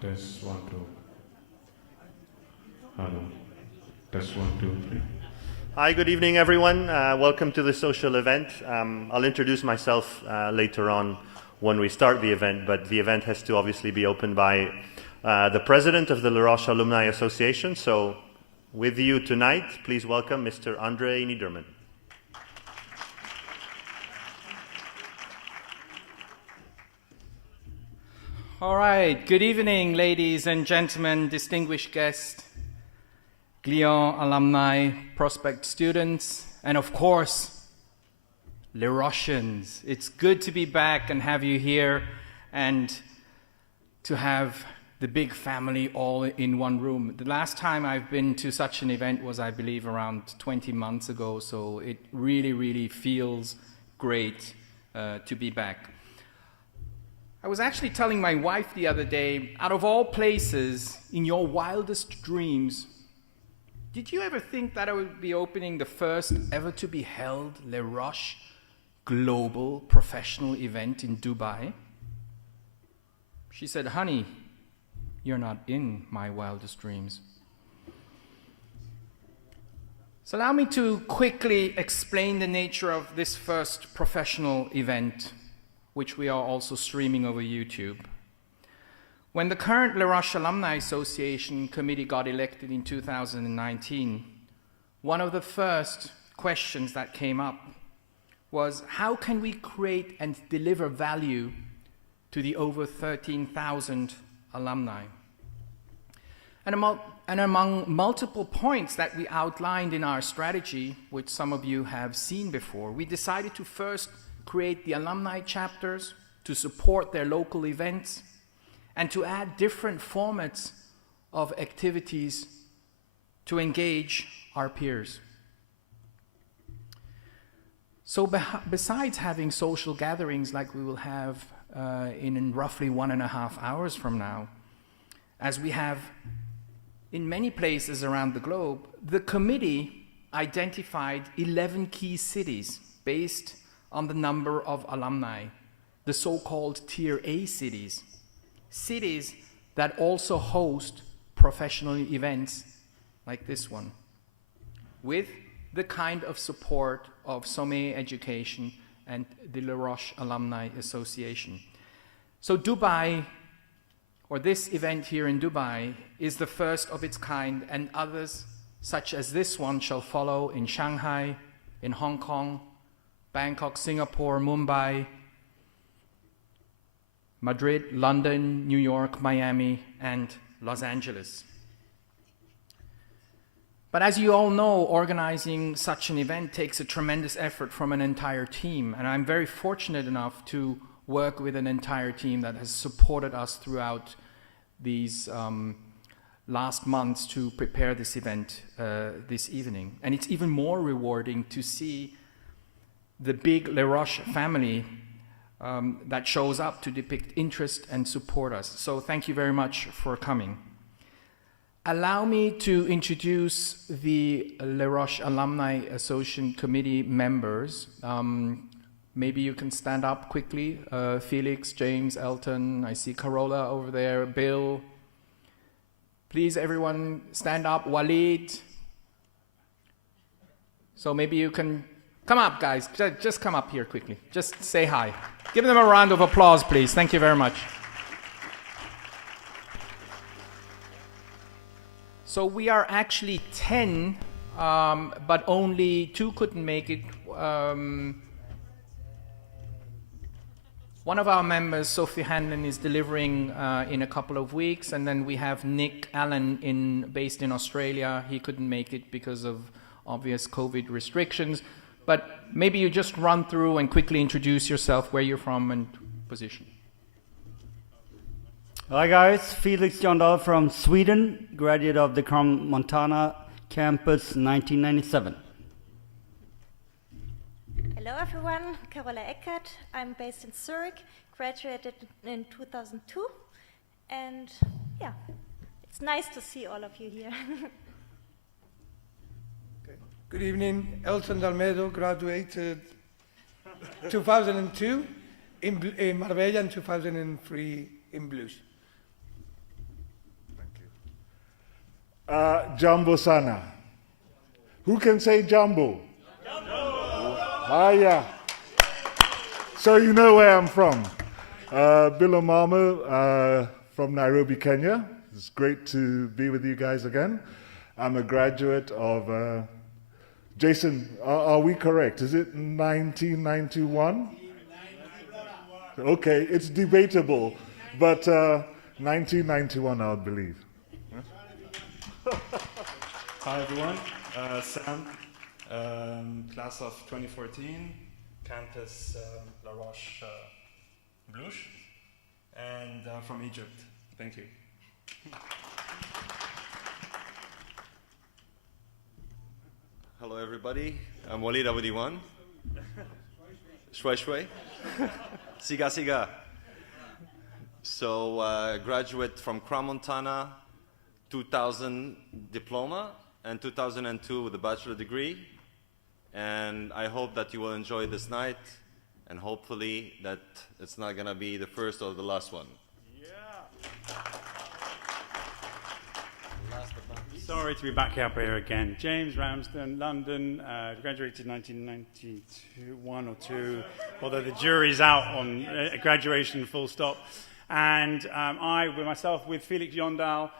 Test 1, 2. Hello. Test 1, 2, 3. Hi, good evening, everyone. Welcome to the social event. I'll introduce myself later on when we start the event, but the event has to obviously be opened by the president of the Roche Alumni Association. So with you tonight, please welcome Mr. Andre Niederman. All right, good evening, ladies and gentlemen, distinguished guests, clients, alumni, prospect students, and of course, Les Rochians. It's good to be back and have you here and to have the big family all in one room. The last time I've been to such an event was, I believe, around 20 months ago, so it really, really feels great to be back. I was actually telling my wife the other day, out of all places, in your wildest dreams, did you ever think that I would be opening the first ever to be held Les Roches global professional event in Dubai? She said, honey, you're not in my wildest dreams. So allow me to quickly explain the nature of this first professional event, which we are also streaming over YouTube. When the current Les Roches Alumni Association committee got elected in 2019, one of the first questions that came up was, how can we create and deliver value to the over 13,000 alumni? And among multiple points that we outlined in our strategy, which some of you have seen before, we decided to first create the alumni chapters to support their local events and to add different formats of activities to engage our peers. So besides having social gatherings like we will have in roughly 1.5 hours from now, as we have in many places around the globe, the committee identified 11 key cities based on the number of alumni, the so-called Tier A cities, cities that also host professional events like this one, with the kind of support of Sommet Education and the Les Roches Alumni Association. So Dubai, or this event here in Dubai, is the first of its kind, and others such as this one shall follow in Shanghai, in Hong Kong, Bangkok, Singapore, Mumbai, Madrid, London, New York, Miami, and Los Angeles. But as you all know, organizing such an event takes a tremendous effort from an entire team, and I'm very fortunate enough to work with an entire team that has supported us throughout these last months to prepare this event this evening. And it's even more rewarding to see the big Les Roches family that shows up to depict interest and support us. So thank you very much for coming. Allow me to introduce the Les Roches Alumni Association Committee members. Maybe you can stand up quickly. Felix, James, Elton, I see Carola over there, Bill. Please, everyone, stand up. Walid. So maybe you can come up, guys. Just come up here quickly. Just say hi. Give them a round of applause, please. Thank you very much. So we are actually 10, but only 2 couldn't make it. One of our members, Sophie Hanlon, is delivering in a couple of weeks, and then we have Nick Allen based in Australia. He couldn't make it because of obvious COVID restrictions. But maybe you just run through and quickly introduce yourself, where you're from and position. Hi guys, Felix Jondal from Sweden, graduate of the Montana campus 1997. Hello everyone, Carola Eckert. I'm based in Zurich, graduated in 2002. And yeah, it's nice to see all of you here. Good evening, Elton Dalmedo, graduated 2002 in Marbella and 2003 in Blues. Jambo Sana. Who can say Jambo? Jambo! Ah, yeah. So you know where I'm from. Bill Omamo from Nairobi, Kenya. It's great to be with you guys again. I'm a graduate of, Jason, are we correct? Is it 1991? Okay, it's debatable, but 1991 I would believe. Hi everyone, Sam, class of 2014, campus La Roche, Bluche, and from Egypt. Thank you. Hello everybody, I'm Walid Aboudiwan. Shway shway. Siga siga. So graduate from Crans-Montana, 2000 diploma, and 2002 with a bachelor degree. And I hope that you will enjoy this night, and hopefully that it's not gonna be the first or the last one. Sorry to be back up here again. James Ramsden, London, graduated 1991 or 2, although the jury's out on graduation full stop. And I, with myself, with Felix Yondal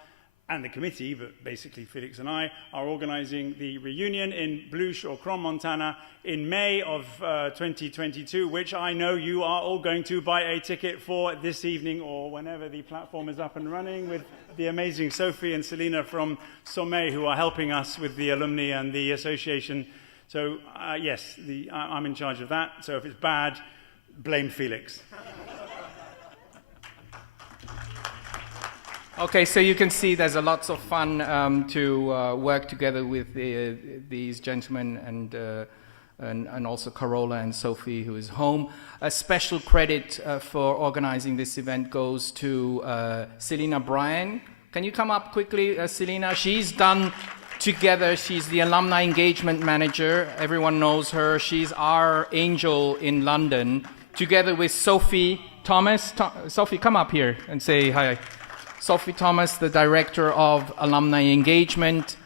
and the committee, but basically Felix and I, are organizing the reunion in Bluche or Crans-Montana in May of 2022, which I know you are all going to buy a ticket for this evening or whenever the platform is up and running, with the amazing Sophie and Selena from Sommet, who are helping us with the alumni and the association. So yes, I'm in charge of that. So if it's bad, blame Felix. Okay, so you can see there's a lots of fun to work together with these gentlemen and also Carola and Sophie, who is home. A special credit for organizing this event goes to Selena Bryan. Can you come up quickly, Selena? She's done together, she's the alumni engagement manager. Everyone knows her. She's our angel in London, together with Sophie Thomas. Sophie, come up here and say hi. Sophie Thomas, the director of alumni engagement.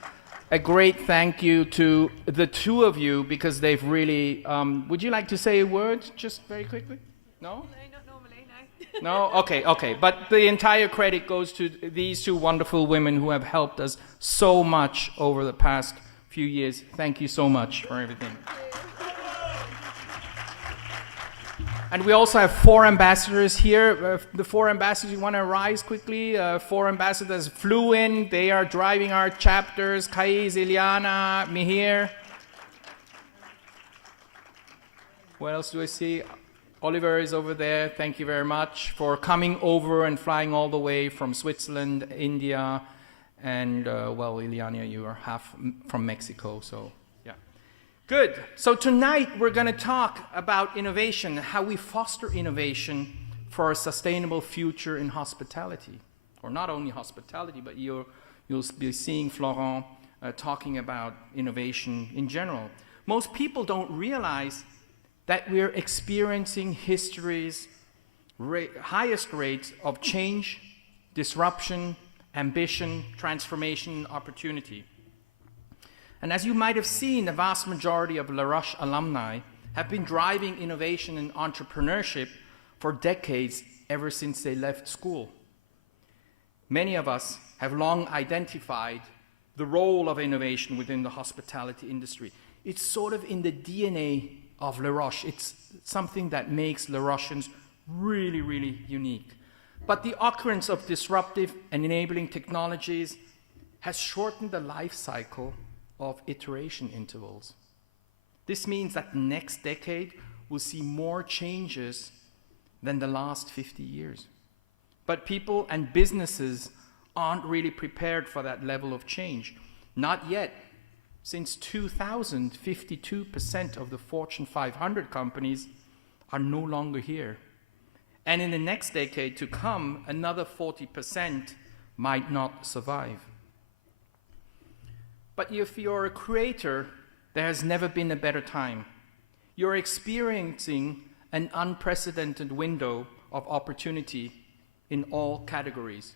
A great thank you to the two of you, because they've really, would you like to say a word just very quickly? No? No, not normally, no. No? Okay. But the entire credit goes to these two wonderful women who have helped us so much over the past few years. Thank you so much for everything. And we also have 4 ambassadors here. The 4 ambassadors, you want to rise quickly? 4 ambassadors flew in. They are driving our chapters. Kais, Iliana, Mihir. What else do I see? Oliver is over there. Thank you very much for coming over and flying all the way from Switzerland, India. And, well, Iliana, you are half from Mexico, so... Good. So tonight we're going to talk about innovation, how we foster innovation for a sustainable future in hospitality. Or not only hospitality, but you'll be seeing Florent talking about innovation in general. Most people don't realize that we're experiencing history's highest rates of change, disruption, ambition, transformation, opportunity. And as you might have seen, the vast majority of La Roche alumni have been driving innovation and entrepreneurship for decades, ever since they left school. Many of us have long identified the role of innovation within the hospitality industry. It's sort of in the DNA of La Roche. It's something that makes La Rochans really, really unique. But the occurrence of disruptive and enabling technologies has shortened the life cycle of iteration intervals. This means that the next decade will see more changes than the last 50 years. But people and businesses aren't really prepared for that level of change. Not yet. Since 2000, 52% of the Fortune 500 companies are no longer here. And in the next decade to come, another 40% might not survive. But if you're a creator, there has never been a better time. You're experiencing an unprecedented window of opportunity in all categories.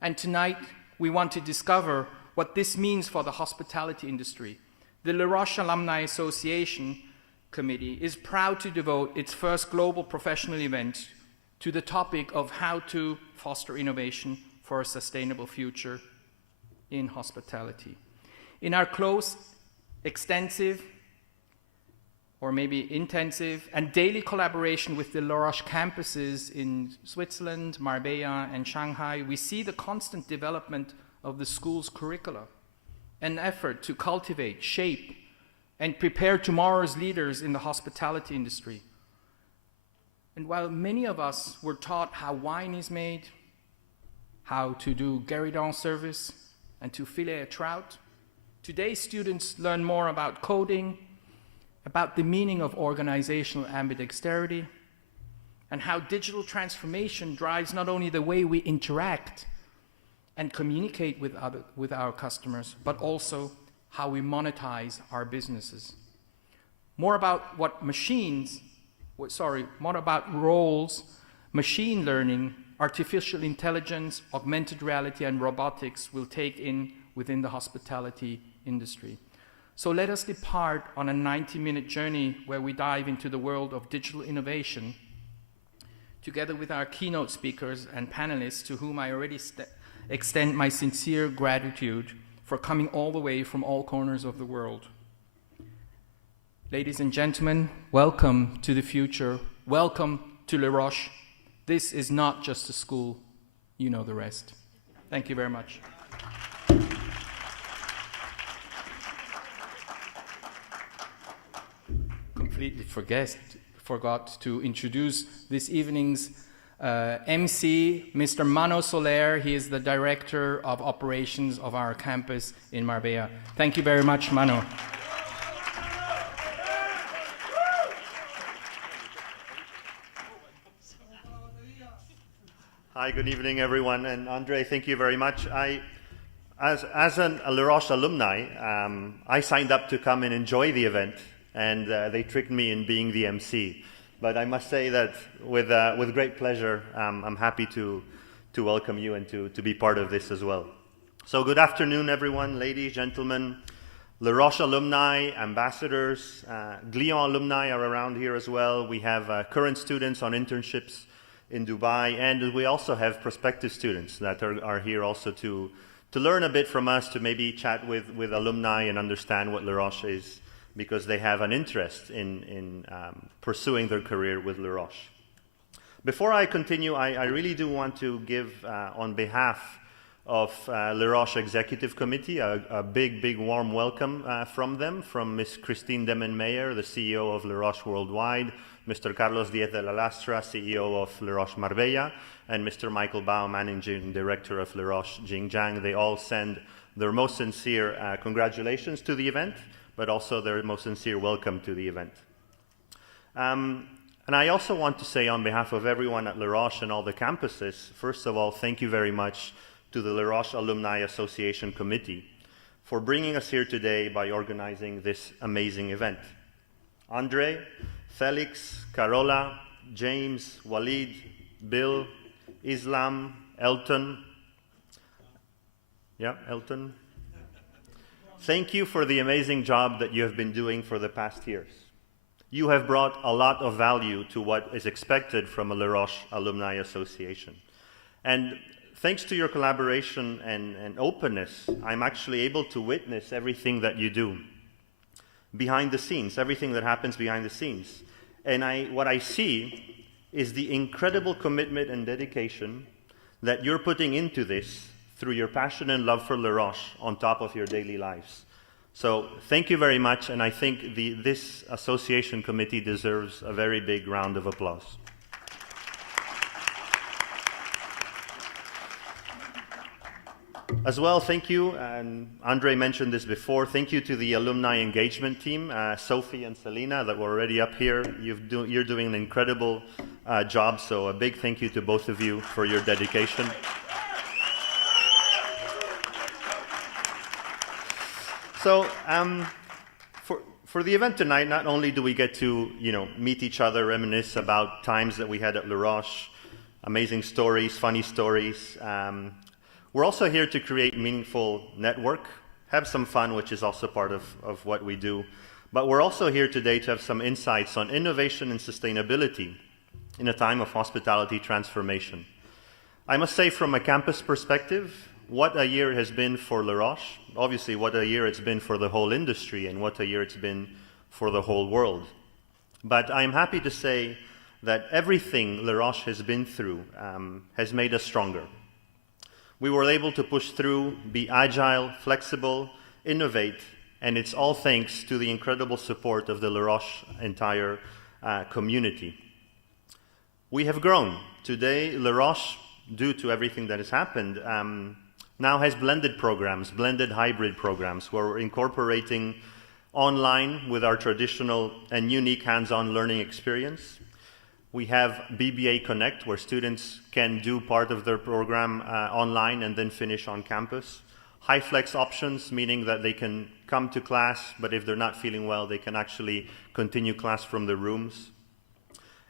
And tonight, we want to discover what this means for the hospitality industry. The Le Roche Alumni Association Committee is proud to devote its first global professional event to the topic of how to foster innovation for a sustainable future in hospitality. In our close, extensive, or maybe intensive, and daily collaboration with the Le Roche campuses in Switzerland, Marbella, and Shanghai, we see the constant development of the school's curricula, an effort to cultivate, shape, and prepare tomorrow's leaders in the hospitality industry. And while many of us were taught how wine is made, how to do guéridon service, and to fillet a trout, today students learn more about coding, about the meaning of organizational ambidexterity, and how digital transformation drives not only the way we interact and communicate with our customers, but also how we monetize our businesses. More about more about roles, machine learning, artificial intelligence, augmented reality, and robotics will take in within the hospitality industry. So let us depart on a 90-minute journey where we dive into the world of digital innovation, together with our keynote speakers and panelists, to whom I already extend my sincere gratitude for coming all the way from all corners of the world. Ladies and gentlemen, welcome to the future. Welcome to Le Roche. This is not just a school. You know the rest. Thank you very much. Completely forgot to introduce this evening's MC, Mr. Mano Soler. He is the Director of Operations of our campus in Marbella. Thank you very much, Mano. Hi, good evening, everyone. And Andre, thank you very much. As a Le Roche alumni, I signed up to come and enjoy the event, and they tricked me in being the MC. But I must say that with great pleasure, I'm happy to welcome you and to be part of this as well. So good afternoon, everyone, ladies, gentlemen, Le Roche alumni, ambassadors, Glion alumni are around here as well. We have current students on internships in Dubai, and we also have prospective students that are here also to learn a bit from us, to maybe chat with alumni and understand what Le Roche is, because they have an interest in pursuing their career with Le Roche. Before I continue, I really do want to give, on behalf of Le Roche Executive Committee, a big warm welcome from them, from Ms. Christine Demenmeyer, the CEO of Le Roche Worldwide, Mr. Carlos Diez de la Lastra, CEO of Le Roche Marbella, and Mr. Michael Bao, Managing Director of Le Roche Xinjiang. They all send their most sincere congratulations to the event, but also their most sincere welcome to the event. And I also want to say on behalf of everyone at Le Roche and all the campuses, first of all, thank you very much to the Le Roche Alumni Association Committee for bringing us here today by organizing this amazing event. Andre, Felix, Carola, James, Walid, Bill, Islam, Elton. Yeah, Elton. Thank you for the amazing job that you have been doing for the past years. You have brought a lot of value to what is expected from a Le Roche Alumni Association. And thanks to your collaboration and openness, I'm actually able to witness everything that you do behind the scenes, everything that happens behind the scenes. And what I see is the incredible commitment and dedication that you're putting into this through your passion and love for Le Roche on top of your daily lives. So thank you very much, and I think this association committee deserves a very big round of applause. As well, thank you, and Andre mentioned this before, thank you to the alumni engagement team, Sophie and Selena, that were already up here. You're doing an incredible job, so a big thank you to both of you for your dedication. So, for the event tonight, not only do we get to, meet each other, reminisce about times that we had at Le Roche, amazing stories, funny stories, We're also here to create meaningful network, have some fun, which is also part of what we do. But we're also here today to have some insights on innovation and sustainability in a time of hospitality transformation. I must say, from a campus perspective, what a year it has been for Roche, obviously what a year it's been for the whole industry, and what a year it's been for the whole world. But I'm happy to say that everything Roche has been through has made us stronger. We were able to push through, be agile, flexible, innovate, and it's all thanks to the incredible support of the Roche entire community. We have grown. Today, Roche, due to everything that has happened, now has blended programs, blended hybrid programs, where we're incorporating online with our traditional and unique hands-on learning experience. We have BBA Connect, where students can do part of their program online and then finish on campus. High flex options, meaning that they can come to class, but if they're not feeling well, they can actually continue class from the rooms.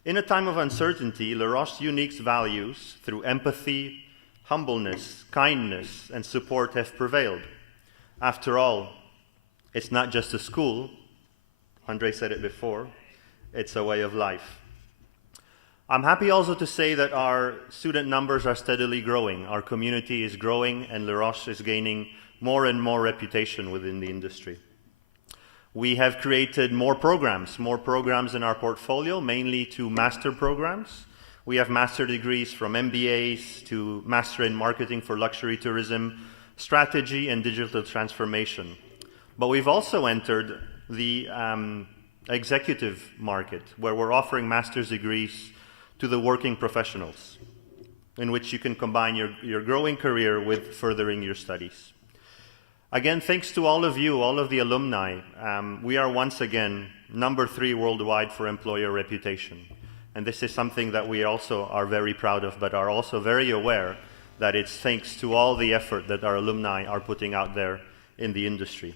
In a time of uncertainty, Roche's unique values through empathy, humbleness, kindness, and support have prevailed. After all, it's not just a school. Andre said it before. It's a way of life. I'm happy also to say that our student numbers are steadily growing. Our community is growing, and Roche is gaining more and more reputation within the industry. We have created more programs in our portfolio, mainly to master programs. We have master degrees from MBAs to master in marketing for luxury tourism, strategy and digital transformation. But we've also entered the executive market, where we're offering master's degrees to the working professionals, in which you can combine your growing career with furthering your studies. Again, thanks to all of you, all of the alumni, we are once again #3 worldwide for employer reputation. And this is something that we also are very proud of, but are also very aware that it's thanks to all the effort that our alumni are putting out there in the industry.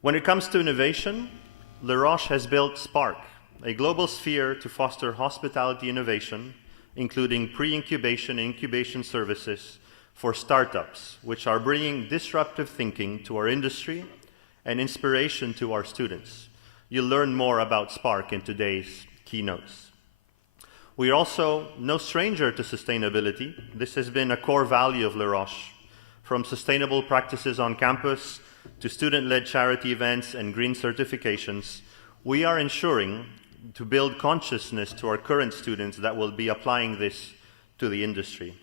When it comes to innovation, Roche has built Spark, a global sphere to foster hospitality innovation, including pre-incubation and incubation services for startups, which are bringing disruptive thinking to our industry and inspiration to our students. You'll learn more about Spark in today's keynotes. We are also no stranger to sustainability. This has been a core value of Roche, from sustainable practices on campus to student-led charity events and green certifications. We are ensuring to build consciousness to our current students that will be applying this to the industry.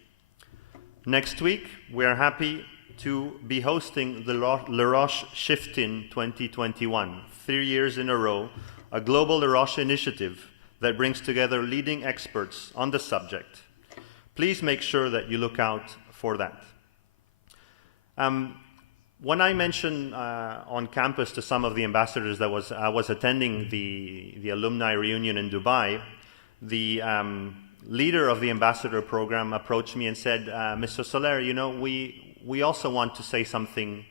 Next week, we are happy to be hosting the Roche Shift-In 2021, 3 years in a row, a global Roche initiative that brings together leading experts on the subject. Please make sure that you look out for that. When I mentioned on campus to some of the ambassadors that I was attending the alumni reunion in Dubai, the leader of the ambassador program approached me and said, Mr. Soler, you know, we also want to say something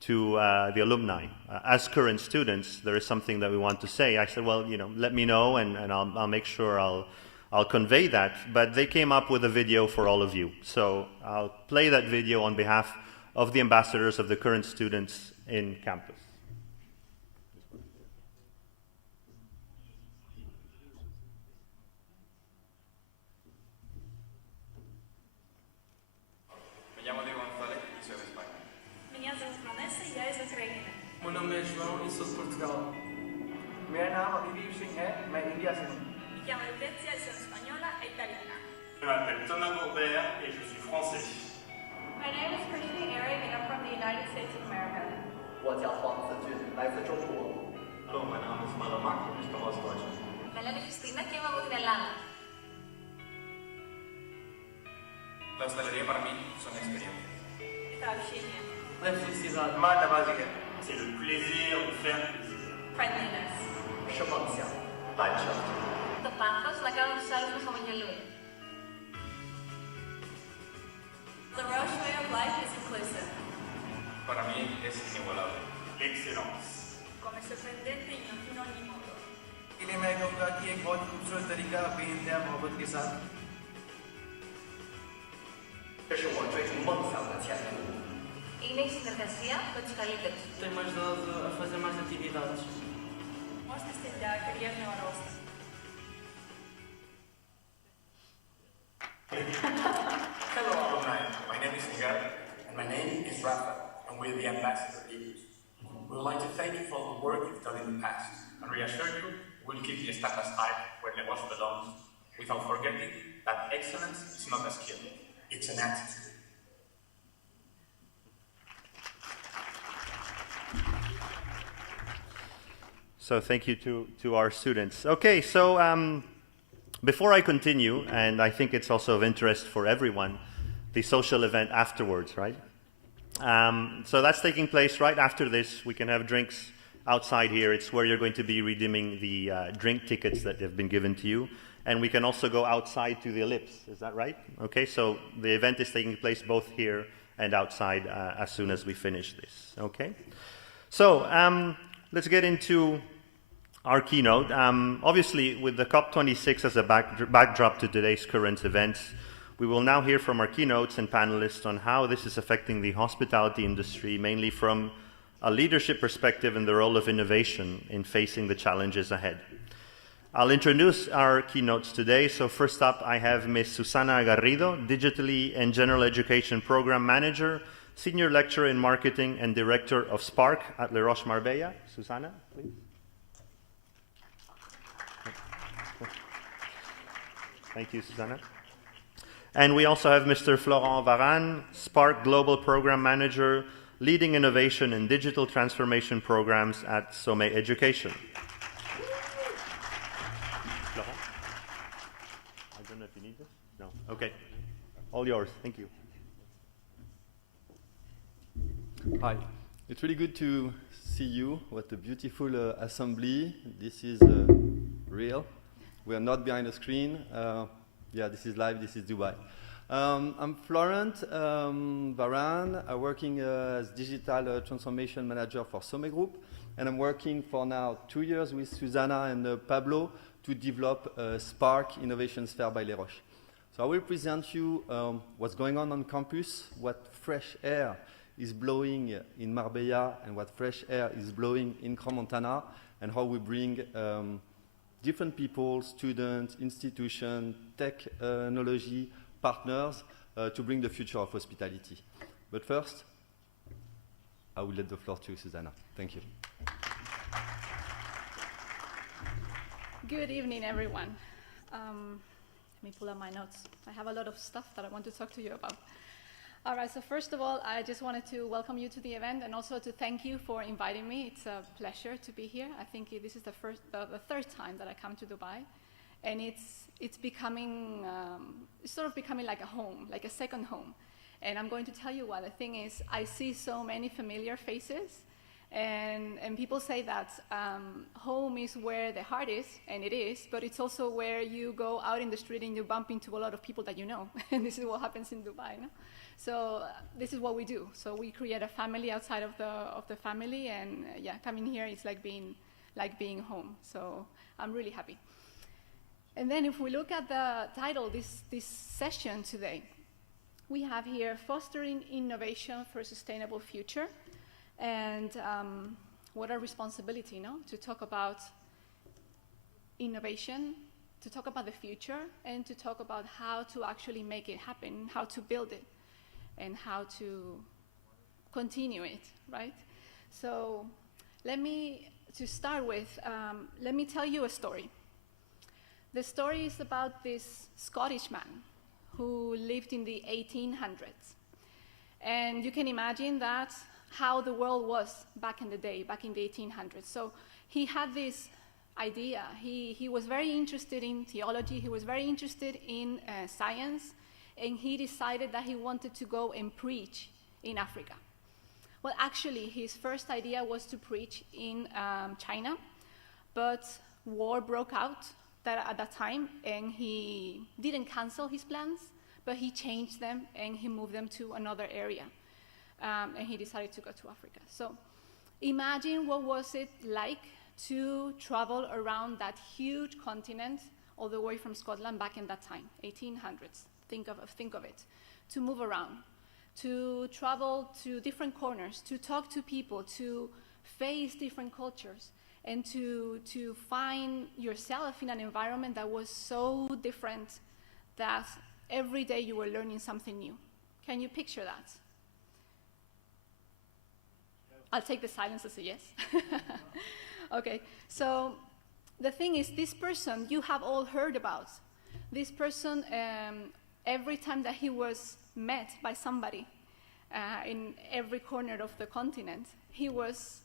to the alumni. As current students, there is something that we want to say. I said, well, you know, let me know, and I'll make sure I'll convey that. But they came up with a video for all of you. So I'll play that video on behalf of the ambassadors of the current students in campus. Meu nome é João e sou de Portugal. Meu nome é Vivi Singh, मैं India से हूँ. Mi chiamo Letizia e sono spagnola e italiana. Je m'appelle Thomas Gourbert et je suis français. My name is Christine Eric and I'm from the United States of America. 我叫黄子俊，来自中国. Hallo, mein Name ist Maler Mark und ich komme aus Deutschland. Με λένε Χριστίνα και είμαι από την Ελλάδα. La hostelería para mí son experiencias. Τα общение. C'est le plaisir de faire plaisir. Friendliness. 是梦想，完成。 Το πάθος να κάνουν τους άλλους να χαμογελούν. The Roche way of life is inclusive. Para mí es inigualable. L'excellence. Come sorprendente in ogni modo. इन्हें मैं कहूँगा कि एक बहुत खूबसूरत तरीका बेइंतहा मोहब्बत के साथ 这是我追逐梦想的前途。 Είναι η συνεργασία με τους καλύτερους. Tem-me ajudado a fazer mais atividades. Mostra se dá a criar neurosis. Hello, alumni. My name is Miguel, and my name is Rafa, and we're the ambassador leaders. We would like to thank you for the work you've done in the past, and reassure you we'll keep the status high where the Roche belongs, without forgetting that excellence is not a skill, it's an attitude. So thank you to our students. Okay, so before I continue, and I think it's also of interest for everyone, the social event afterwards, right? So that's taking place right after this. We can have drinks outside here. It's where you're going to be redeeming the drink tickets that have been given to you. And we can also go outside to the ellipse. Is that right? Okay, so the event is taking place both here and outside as soon as we finish this. Okay? So let's get into our keynote. Obviously, with the COP26 as a backdrop to today's current events, we will now hear from our keynotes and panelists on how this is affecting the hospitality industry, mainly from a leadership perspective and the role of innovation in facing the challenges ahead. I'll introduce our keynotes today. So first up, I have Ms. Susana Garrido, Digitally and General Education Program Manager, Senior Lecturer in Marketing and Director of Spark at Le Roche Marbella. Susana, please. Thank you, Susana. And we also have Mr. Florent Varane, Spark Global Program Manager, leading innovation and digital transformation programs at Sommet Education. Florent? I don't know if you need this. No. Okay. All yours. Thank you. Hi. It's really good to see you. What a beautiful assembly. This is real. We are not behind a screen. Yeah, this is live. This is Dubai. I'm Florent Varane. I'm working as Digital Transformation Manager for Sommet Group. And I'm working for now 2 years with Susana and Pablo to develop Spark Innovation Sphere by Les Roches. So I will present you what's going on campus, what fresh air is blowing in Marbella and what fresh air is blowing in Crans-Montana, and how we bring different people, students, institutions, technology partners to bring the future of hospitality. But first, I will let the floor to Susana. Thank you. Good evening, everyone. Let me pull out my notes. I have a lot of stuff that I want to talk to you about. All right, so first of all, I just wanted to welcome you to the event and also to thank you for inviting me. It's a pleasure to be here. I think this is the third time that I come to Dubai, and it's becoming, it's sort of becoming like a home, like a second home. And I'm going to tell you why. The thing is, I see so many familiar faces, and people say that home is where the heart is, and it is, but it's also where you go out in the street and you bump into a lot of people that you know. And this is what happens in Dubai, no? So this is what we do. So we create a family outside of the family, and yeah, coming here is like being home. So I'm really happy. And then if we look at the title, this session today, we have here fostering innovation for a sustainable future, and what a responsibility, no, to talk about innovation, to talk about the future, and to talk about how to actually make it happen, how to build it, and how to continue it, right? So to start with, let me tell you a story. The story is about this Scottish man who lived in the 1800s. And you can imagine that how the world was back in the day, back in the 1800s. So he had this idea. He was very interested in theology. He was very interested in science. And he decided that he wanted to go and preach in Africa. Well, actually, his first idea was to preach in China, but war broke out at that time, and he didn't cancel his plans, but he changed them, and he moved them to another area, and he decided to go to Africa. So imagine what was it like to travel around that huge continent all the way from Scotland back in that time, 1800s. Think of it. to move around, to travel to different corners, to talk to people, to face different cultures, and to find yourself in an environment that was so different that every day you were learning something new. Can you picture that? I'll take the silence as a yes. Okay, so the thing is, this person you have all heard about. This person, every time that he was met by somebody in every corner of the continent, he was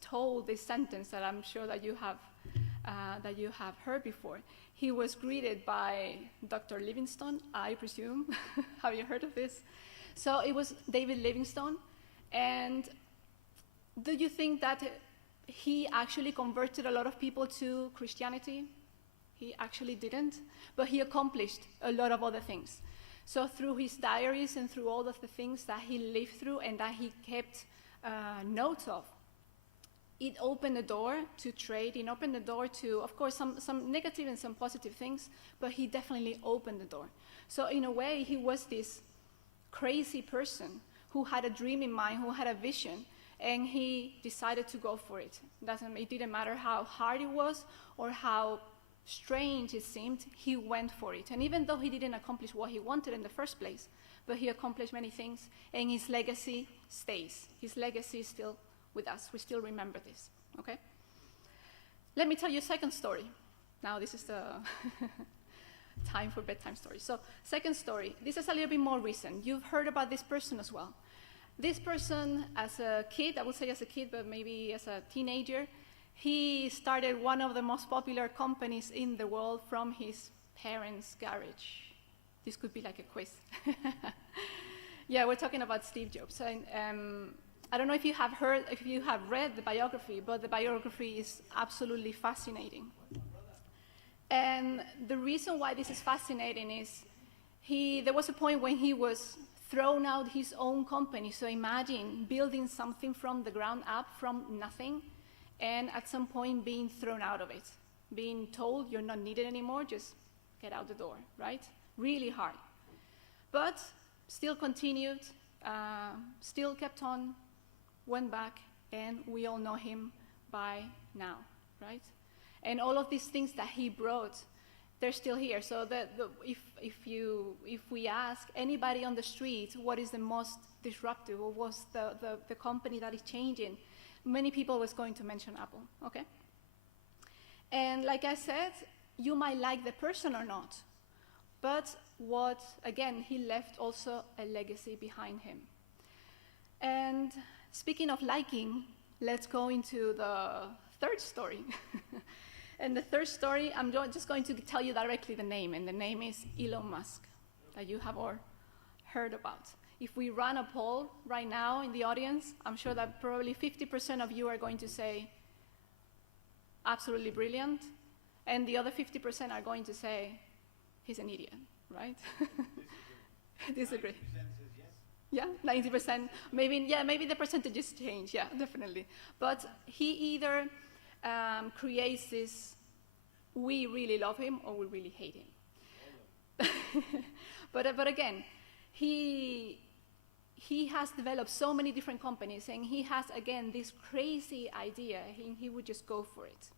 told this sentence that I'm sure that you have heard before. He was greeted by Dr. Livingstone, I presume. Have you heard of this? So it was David Livingstone. And do you think that he actually converted a lot of people to Christianity? He actually didn't, but he accomplished a lot of other things. So through his diaries and through all of the things that he lived through and that he kept notes of, it opened the door to trade, it opened the door to, of course, some negative and some positive things, but he definitely opened the door. So in a way, he was this crazy person who had a dream in mind, who had a vision, and he decided to go for it. It didn't matter how hard it was or how strange it seemed, he went for it. And even though he didn't accomplish what he wanted in the first place, but he accomplished many things, and his legacy stays. His legacy is still with us. We still remember this, okay? Let me tell you a second story. Now this is the time for bedtime stories. So second story, this is a little bit more recent. You've heard about this person as well. This person, as a kid, I would say as a kid, but maybe as a teenager, he started one of the most popular companies in the world from his parents' garage. This could be like a quiz. Yeah, we're talking about Steve Jobs. And, I don't know if you have heard, if you have read the biography, but the biography is absolutely fascinating. And the reason why this is fascinating is there was a point when he was thrown out his own company. So imagine building something from the ground up, from nothing, and at some point being thrown out of it, being told you're not needed anymore, just get out the door, right? Really hard. But still continued, still kept on, went back, and we all know him by now, right? And all of these things that he brought, they're still here. So if we ask anybody on the street what is the most disruptive or what's the company that is changing, many people was going to mention Apple, okay? And like I said, you might like the person or not, but again, he left also a legacy behind him. And speaking of liking, let's go into the third story. And the third story, I'm just going to tell you directly the name, and the name is Elon Musk, that you have all heard about. If we run a poll right now in the audience, I'm sure that probably 50% of you are going to say, absolutely brilliant, and the other 50% are going to say, he's an idiot, right? Disagree. Yeah, 90%. Maybe the percentages change, yeah, definitely. But he either creates this, we really love him, or we really hate him. But again, he has developed so many different companies, and he has, again, this crazy idea, he would just go for it.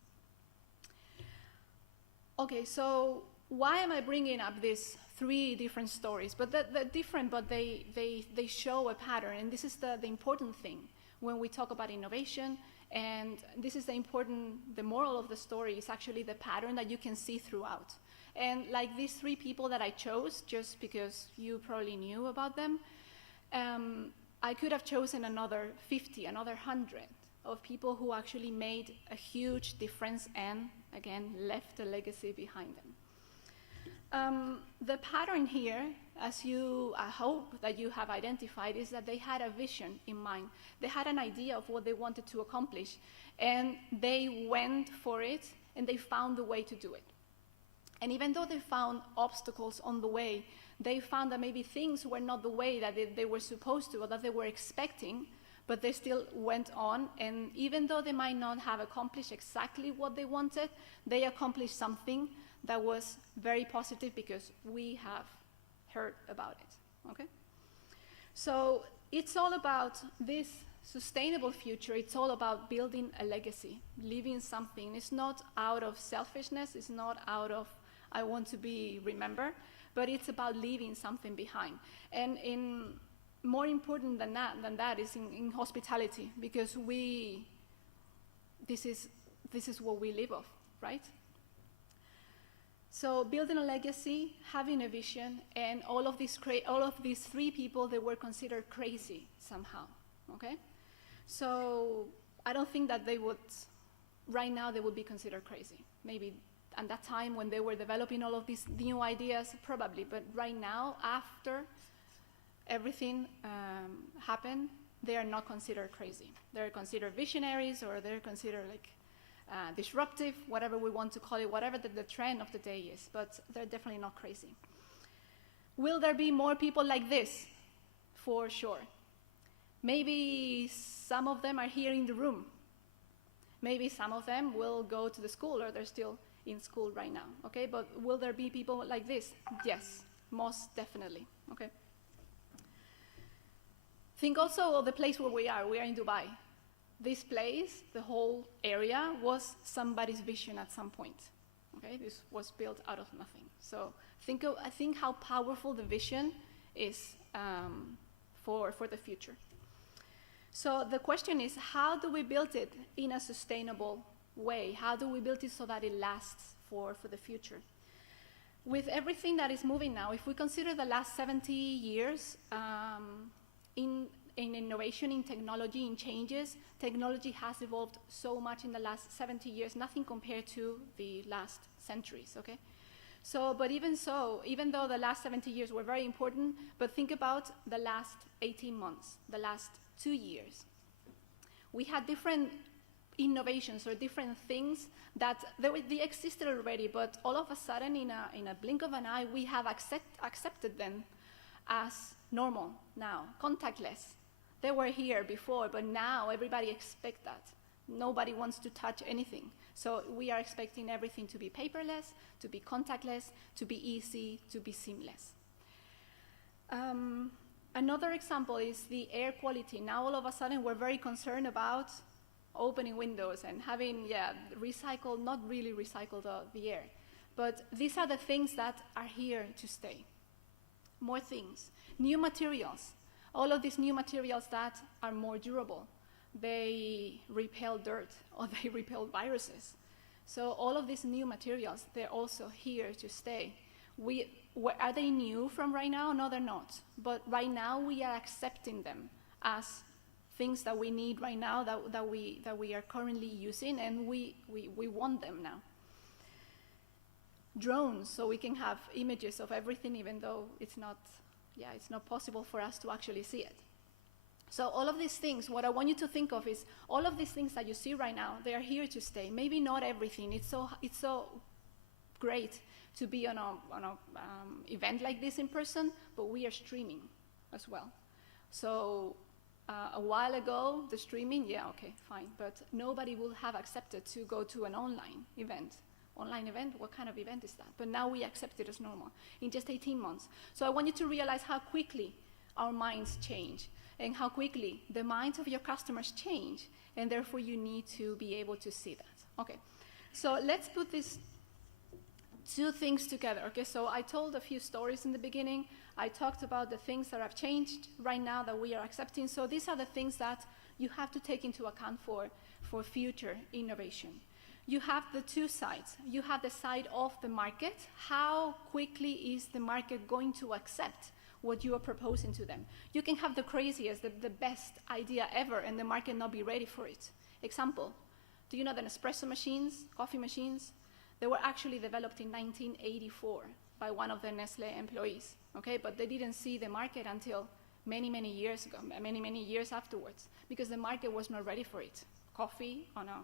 Okay, so why am I bringing up these three different stories? But they're different, but they show a pattern, and this is the important thing when we talk about innovation, and this is the moral of the story is actually the pattern that you can see throughout. And like these three people that I chose, just because you probably knew about them, I could have chosen another 50, another 100 of people who actually made a huge difference and, again, left a legacy behind them. The pattern here, as I hope that you have identified, is that they had a vision in mind. They had an idea of what they wanted to accomplish, and they went for it, and they found the way to do it. And even though they found obstacles on the way, they found that maybe things were not the way that they were supposed to or that they were expecting, but they still went on. And even though they might not have accomplished exactly what they wanted, they accomplished something that was very positive because we have heard about it, okay? So it's all about this sustainable future. It's all about building a legacy, leaving something. It's not out of selfishness. It's not out of, I want to be remembered, but it's about leaving something behind. And more important than that is in hospitality, because this is what we live off, right? So building a legacy, having a vision, and all of these three people, they were considered crazy somehow, okay? So I don't think that right now they would be considered crazy. Maybe at that time when they were developing all of these new ideas, probably, but right now, after everything happened, they are not considered crazy. They're considered visionaries, or they're considered like disruptive, whatever we want to call it, whatever the trend of the day is, but they're definitely not crazy. Will there be more people like this? For sure. Maybe some of them are here in the room. Maybe some of them will go to the school, or they're still in school right now, okay? But will there be people like this? Yes, most definitely, okay? Think also of the place where we are. We are in Dubai. This place, the whole area, was somebody's vision at some point. Okay, this was built out of nothing. So I think how powerful the vision is for the future. So the question is, how do we build it in a sustainable way? How do we build it so that it lasts for the future? With everything that is moving now, if we consider the last 70 years, in innovation, in technology, in changes, technology has evolved so much in the last 70 years, nothing compared to the last centuries, okay? So, but even so, even though the last 70 years were very important, but think about the last 18 months, the last 2 years. We had different innovations or different things that they existed already, but all of a sudden, in a blink of an eye, we have accepted them as normal now, contactless. They were here before, but now everybody expects that. Nobody wants to touch anything. So we are expecting everything to be paperless, to be contactless, to be easy, to be seamless. Another example is the air quality. Now all of a sudden we're very concerned about opening windows and having, recycled, not really recycled the air. But these are the things that are here to stay. More things. New materials. All of these new materials that are more durable. They repel dirt, or they repel viruses. So all of these new materials, they're also here to stay. Are they new from right now? No, they're not. But right now we are accepting them as things that we need right now, that we are currently using, and we want them now. Drones, so we can have images of everything, even though it's not possible for us to actually see it. So all of these things, what I want you to think of is all of these things that you see right now, they are here to stay. Maybe not everything. It's so great to be on a event like this in person, but we are streaming as well. So a while ago, the streaming, okay, fine, but nobody will have accepted to go to an online event. Online event, what kind of event is that? But now we accept it as normal in just 18 months. So I want you to realize how quickly our minds change and how quickly the minds of your customers change, and therefore you need to be able to see that. Okay, so let's put these two things together. Okay, so I told a few stories in the beginning. I talked about the things that have changed right now that we are accepting. So these are the things that you have to take into account for future innovation. You have the two sides. You have the side of the market. How quickly is the market going to accept what you are proposing to them? You can have the craziest, the best idea ever, and the market not be ready for it. Example, do you know that espresso machines, coffee machines, they were actually developed in 1984 by one of the Nestle employees, okay? But they didn't see the market until many, many years ago, many years afterwards, because the market was not ready for it. Coffee on a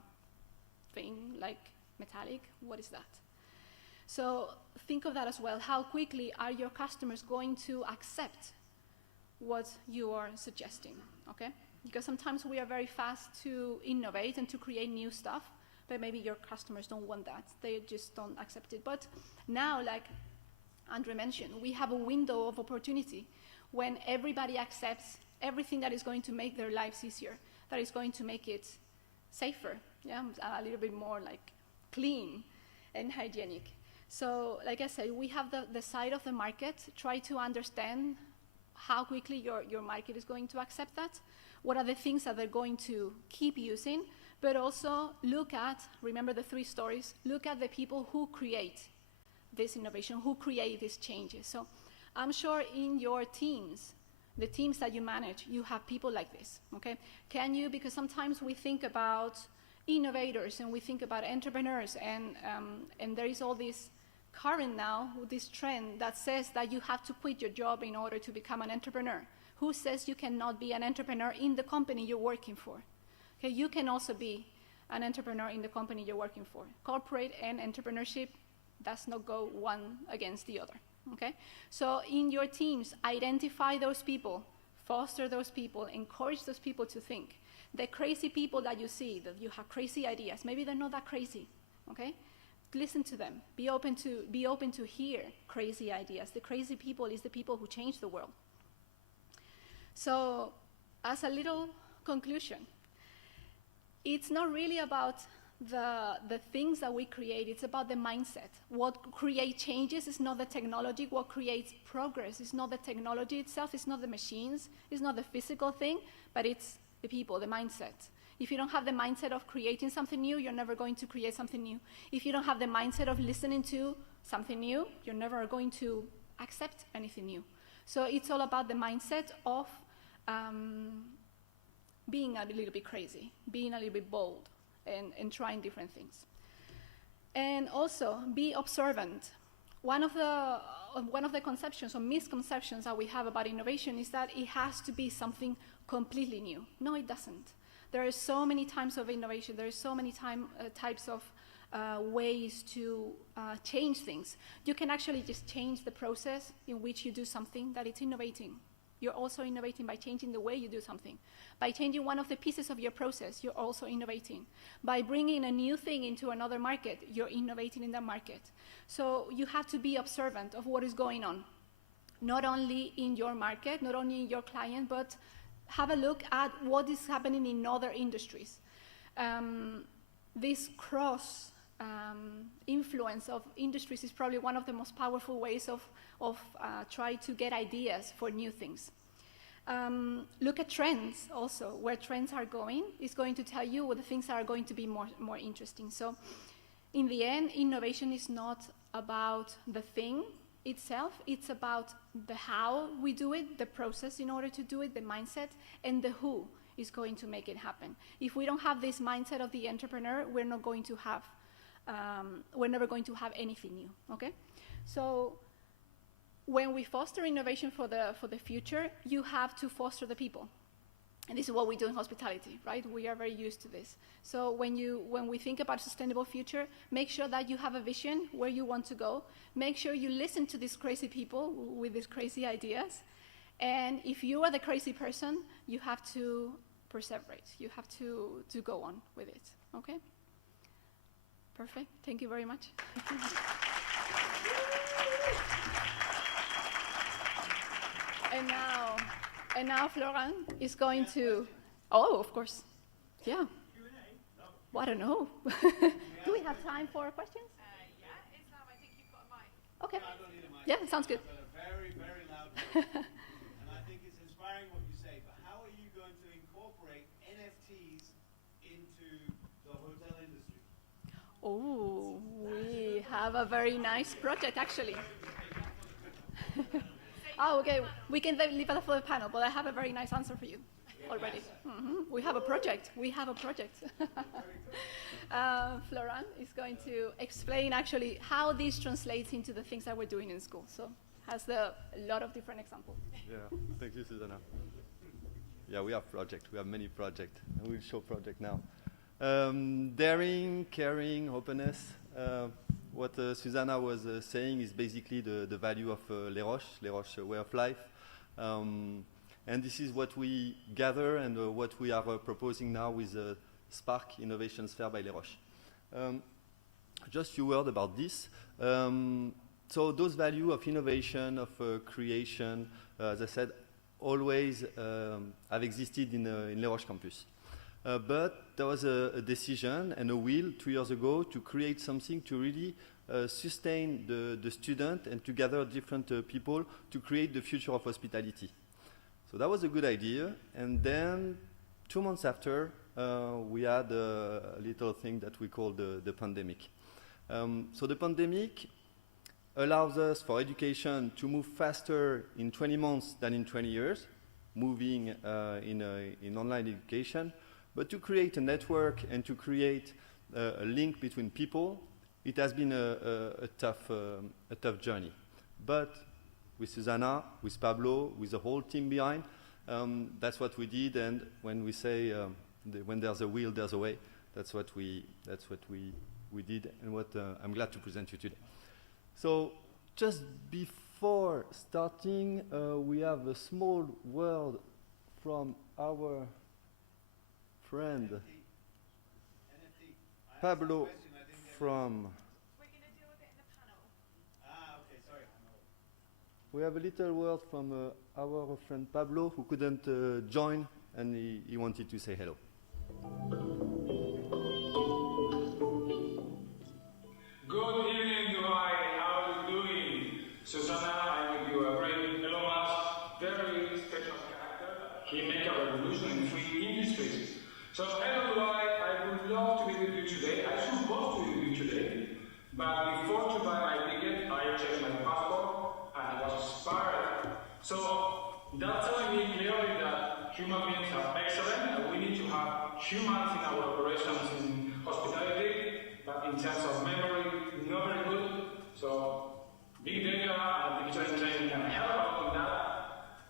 thing like metallic, what is that? So think of that as well. How quickly are your customers going to accept what you are suggesting, okay? Because sometimes we are very fast to innovate and to create new stuff, but maybe your customers don't want that. They just don't accept it. But now, like Andre mentioned, we have a window of opportunity when everybody accepts everything that is going to make their lives easier, that is going to make it safer, yeah, a little bit more like clean and hygienic. So like I said, we have the side of the market, try to understand how quickly your market is going to accept that, what are the things that they're going to keep using, but also look at, remember the 3 stories, look at the people who create this innovation, who create these changes. So I'm sure in your teams, the teams that you manage, you have people like this, okay? Can you, because sometimes we think about innovators and we think about entrepreneurs, and there is all this current now, this trend that says that you have to quit your job in order to become an entrepreneur. Who says you cannot be an entrepreneur in the company you're working for? Okay, you can also be an entrepreneur in the company you're working for. Corporate and entrepreneurship does not go one against the other, okay? So in your teams, identify those people, foster those people, encourage those people to think. The crazy people that you see, that you have crazy ideas, maybe they're not that crazy, okay? Listen to them. Be open to hear crazy ideas. The crazy people is the people who change the world. So, as a little conclusion, it's not really about the things that we create, it's about the mindset. What creates changes is not the technology, what creates progress is not the technology itself, it's not the machines, it's not the physical thing, but it's the people, the mindset. If you don't have the mindset of creating something new, you're never going to create something new. If you don't have the mindset of listening to something new, you're never going to accept anything new. So it's all about the mindset of being a little bit crazy, being a little bit bold, and trying different things. And also, be observant. One of the conceptions or misconceptions that we have about innovation is that it has to be something completely new. No, it doesn't. There are so many types of innovation. There are so many types of ways to change things. You can actually just change the process in which you do something that it's innovating. You're also innovating by changing the way you do something. By changing one of the pieces of your process, you're also innovating. By bringing a new thing into another market, you're innovating in that market. So you have to be observant of what is going on, not only in your market, not only in your client, but have a look at what is happening in other industries. This cross influence of industries is probably one of the most powerful ways of trying to get ideas for new things. Look at trends also. Where trends are going is going to tell you what the things are going to be more interesting. So in the end, innovation is not about the thing itself, it's about the how we do it, the process in order to do it, the mindset, and the who is going to make it happen. If we don't have this mindset of the entrepreneur, we're not going to have, we're never going to have anything new, okay? So when we foster innovation for the future, you have to foster the people. And this is what we do in hospitality, right? We are very used to this. So when we think about a sustainable future, make sure that you have a vision where you want to go. Make sure you listen to these crazy people with these crazy ideas. And if you are the crazy person, you have to perseverate. You have to go on with it, okay? Perfect. Thank you very much. And now Florent is going to, oh, of course, yeah. Well, I don't know. Do we have time for questions? Yeah, Islam, I think you've got a mic. Okay. I don't need a mic. Yeah, sounds good. But a very, very loud voice. And I think it's inspiring what you say, but how are you going to incorporate NFTs into the hotel industry? Oh, we have a very nice project, actually. Oh, okay. We can leave it for the panel, but I have a very nice answer for you already. Mm-hmm. We have a project. We have a project. Florent is going to explain actually how this translates into the things that we're doing in school. So has a lot of different examples. Yeah, thank you, Susanna. Yeah, we have project. We have many projects, and we'll show project now. Daring, caring, openness. What Susanna was saying is basically the value of Les Roches way of life. And this is what we gather and what we are proposing now with Spark Innovation Sphere by Les Roches. Just a few words about this. So those value of innovation, of creation, as I said, always have existed in Le Roche campus. But there was a decision and a will 2 years ago to create something to really sustain the student and to gather different people to create the future of hospitality. So that was a good idea. And then 2 months after, we had a little thing that we call the pandemic. So the pandemic allows us for education to move faster in 20 months than in 20 years, moving in online education. But to create a network and to create a link between people, it has been a tough journey. But with Susanna, with Pablo, with the whole team behind, that's what we did. And when we say when there's a will, there's a way, that's what we did, and what I'm glad to present you today. So just before starting, we have a small word from our friend Pablo from. We have a little word from our friend Pablo, who couldn't join, and he wanted to say hello. Good evening, Dubai. How are you doing? Susanna, I give you a great Elon Musk, very special character. He made a revolution in 3 industries. So, hello, Dubai. I would love to be with you today. I supposed to be with you today, but before to buy my ticket, I checked my passport and it was expired. So, that's telling me clearly that human beings are excellent and we need to have humans in our operations in hospitality, but in terms of memory, not very good. So, big data and artificial intelligence can help a lot in that.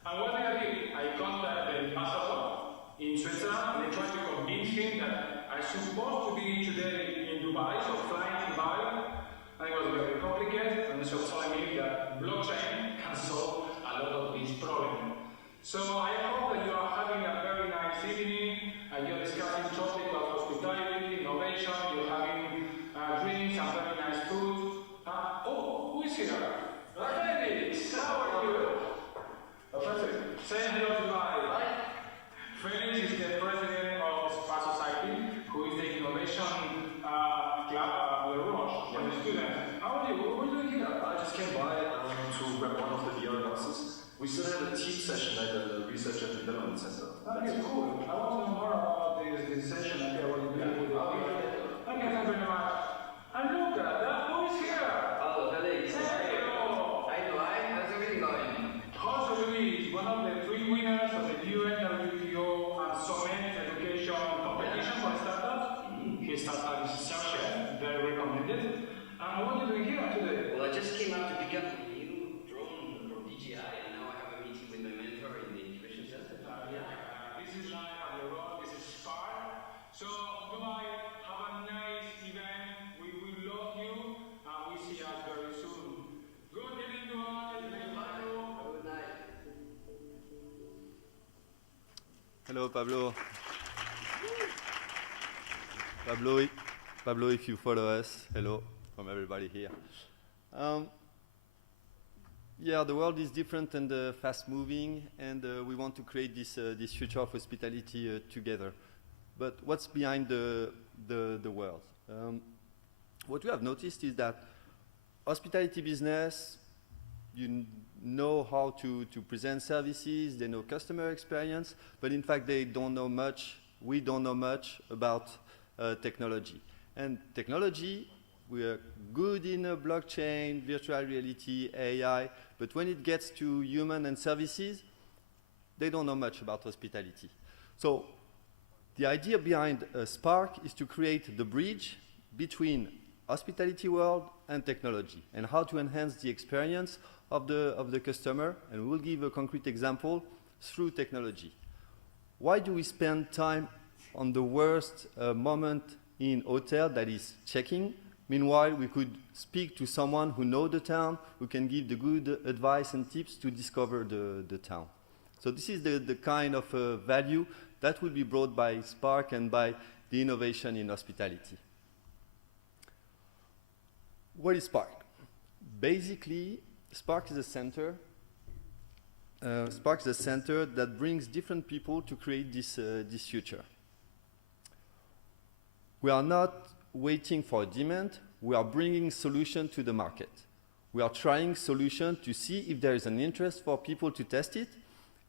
And what did I do? I contacted Massawa in Switzerland and they tried to convince him that I supposed to be today in Dubai, so flying to Dubai, and it was very complicated, and so telling me that blockchain can solve a lot of these problems. So I hope that you are having a very nice evening, and you're discussing topics of hospitality, innovation, you're having drinks and very nice food. Oh, who is here? Felix, how are you? Perfect. Say hello to Dubai. Felix is the president of Spa Society, who is the innovation club of Roche for the students. How are you? What are you doing here? I just came by to grab one of the VR glasses. We still have a team session at the Research and Development Center. Okay, cool. I want to know more about this session and what you're doing with the VR. Okay, thank you very much. And look, who is here? Hello, Felix. Hey, hello. Hi, Dubai. How's everything going? Jose Luis, one of the 3 winners of the UNWTO and Summit Education Competition for startups. His startup is Roche, very recommended. And what are you doing here today? Well, I just came out to pick up a new drone from DJI, and now I have a meeting with my mentor in the incubation center. This is live at the road. This is Spark. So, Dubai, have a nice event. We will love you, and we see us very soon. Good evening, Dubai. Good night. Hello, Pablo. Pablo, if you follow us, hello from everybody here. Yeah, the world is different and fast-moving, and we want to create this future of hospitality together. But what's behind the world? What we have noticed is that hospitality business, you know how to present services, they know customer experience, but in fact they don't know much, we don't know much about technology. And technology, we are good in blockchain, virtual reality, AI, but when it gets to human and services, they don't know much about hospitality. So the idea behind Spark is to create the bridge between hospitality world and technology, and how to enhance the experience of the customer, and we will give a concrete example through technology. Why do we spend time on the worst moment in hotel, that is checking? Meanwhile, we could speak to someone who knows the town, who can give the good advice and tips to discover the town. So this is the kind of value that will be brought by Spark and by the innovation in hospitality. What is Spark? Basically, Spark is a center Spark is a center that brings different people to create this future. We are not waiting for a demand, we are bringing solution to the market. We are trying solution to see if there is an interest for people to test it,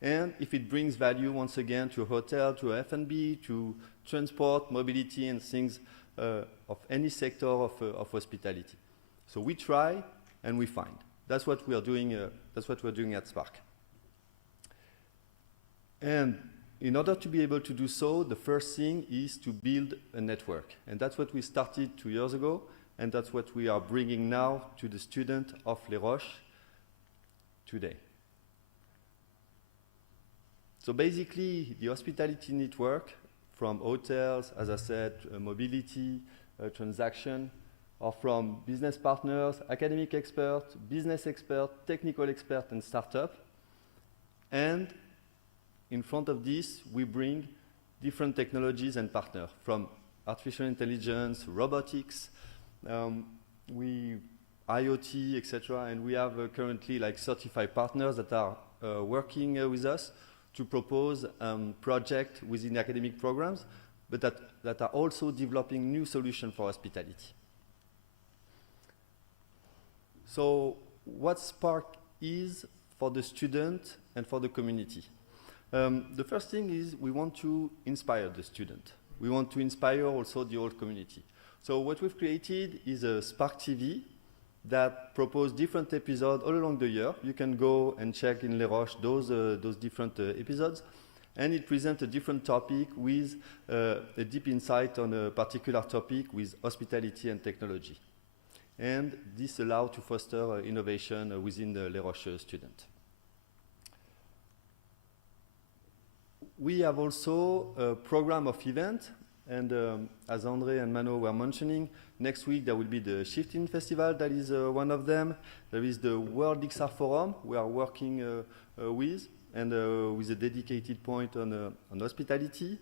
and if it brings value once again to a hotel, to F&B, to transport, mobility, and things of any sector of hospitality. So we try and we find. That's what we are doing. That's what we're doing at Spark. And in order to be able to do so, the first thing is to build a network. And that's what we started 2 years ago, and that's what we are bringing now to the student of Les Roches today. So basically, the hospitality network from hotels, as I said, mobility, transaction, or from business partners, academic experts, business experts, technical experts, and startup. And in front of this, we bring different technologies and partners, from artificial intelligence, robotics, IoT, etc. And we have currently like 35 partners that are working with us to propose projects within academic programs, but that are also developing new solutions for hospitality. So what Spark is for the student and for the community? The first thing is we want to inspire the student. We want to inspire also the whole community. So what we've created is a Spark TV that proposes different episodes all along the year. You can go and check in Les Roches those different episodes. And it presents a different topic with a deep insight on a particular topic with hospitality and technology. And this allows to foster innovation within the Les Roches student. We have also a program of events, and as André and Mano were mentioning, next week there will be the Shifting Festival, that is one of them. There is the World XR Forum we are working with, and with a dedicated point on hospitality.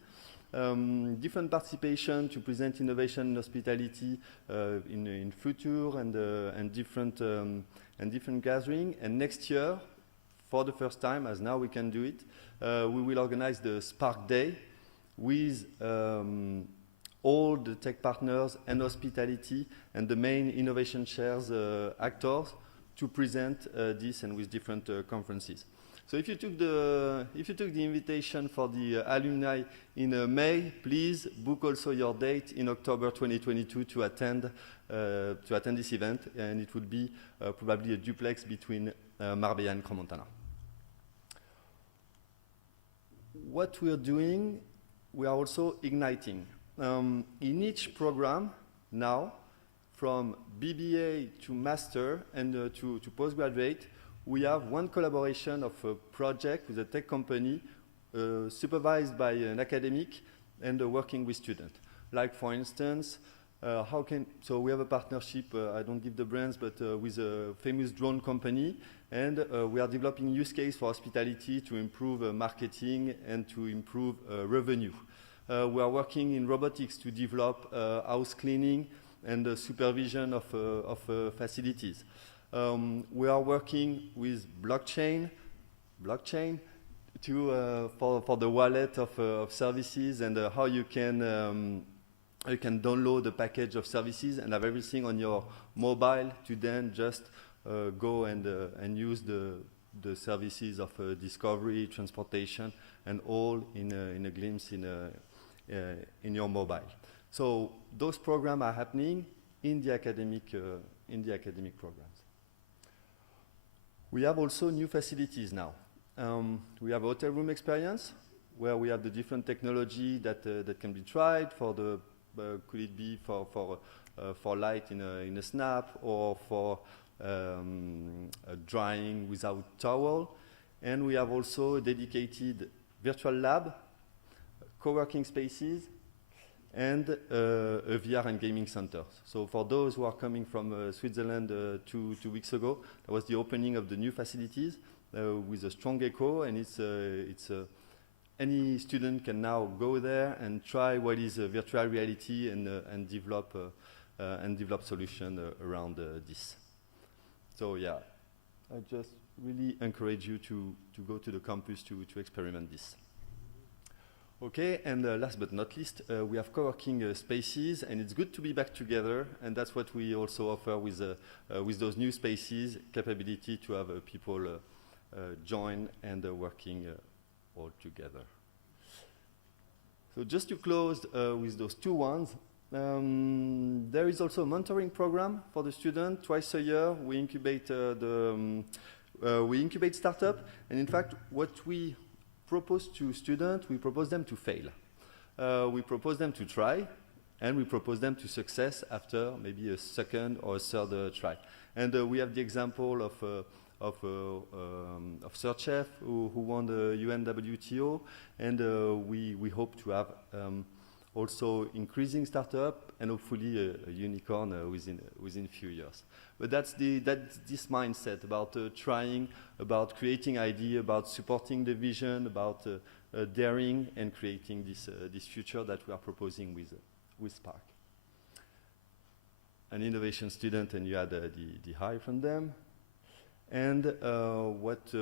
Different participation to present innovation in hospitality in future and different gathering. And next year, for the first time, as now we can do it, we will organize the Spark Day with all the tech partners and hospitality and the main innovation shares actors to present this, and with different conferences. So if you took the invitation for the alumni in May, please book also your date in October 2022 to attend this event, and it would be probably a duplex between Marbella and Crans-Montana. What we are doing, we are also igniting. In each program now, from BBA to master and to postgraduate, we have one collaboration of a project with a tech company supervised by an academic and working with students. Like for instance, so we have a partnership, I don't give the brands, but with a famous drone company, and we are developing use case for hospitality to improve marketing and to improve revenue. We are working in robotics to develop house cleaning and supervision of facilities. We are working with blockchain to for the wallet of services, and how you can download a package of services and have everything on your mobile to then just go and use the services of discovery, transportation, and all in a glimpse in your mobile. So those programs are happening in the academic programs. We have also new facilities now. We have hotel room experience, where we have the different technology that can be tried for the could it be for light in a snap, or for drying without towel. And we have also a dedicated virtual lab, co-working spaces, and a VR and gaming center. So for those who are coming from Switzerland 2 weeks ago, there was the opening of the new facilities with a strong echo, and it's any student can now go there and try what is virtual reality and develop solution around this. So yeah, I just really encourage you to go to the campus to experiment this. Okay, and last but not least, we have co-working spaces, and it's good to be back together, and that's what we also offer with those new spaces, capability to have people join and working all together. So just to close with those two ones, there is also a mentoring program for the student. Twice a year, we incubate we incubate startup, and in fact, what we propose to students, we propose them to fail. We propose them to try, and we propose them to success after maybe a second or a third try. And we have the example of Roches who won the UNWTO, and we hope to have also increasing startup and hopefully a unicorn within a few years. But that's this mindset about trying, about creating idea, about supporting the vision, about daring and creating this future that we are proposing with Spark. An innovation student, and you had the high from them. And what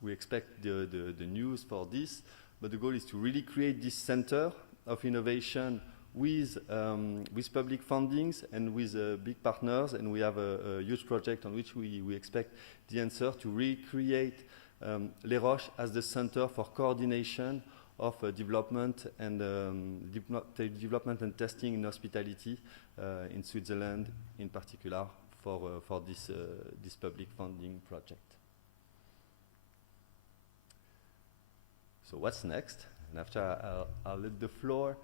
we expect the news for this, but the goal is to really create this center of innovation with public fundings and with big partners, and we have a huge project on which we expect the answer to recreate Les Roches as the center for coordination of development and testing in hospitality in Switzerland, in particular for this public funding project. So what's next? And after I'll let the floor.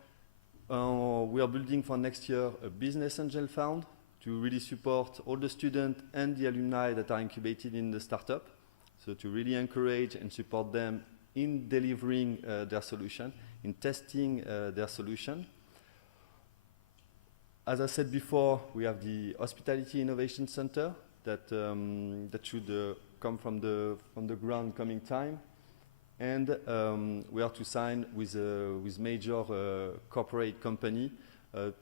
We are building for next year a business angel fund to really support all the students and the alumni that are incubated in the startup. So to really encourage and support them in delivering their solution, in testing their solution. As I said before, we have the Hospitality Innovation Center that should come from the ground coming time. And we are to sign with major corporate company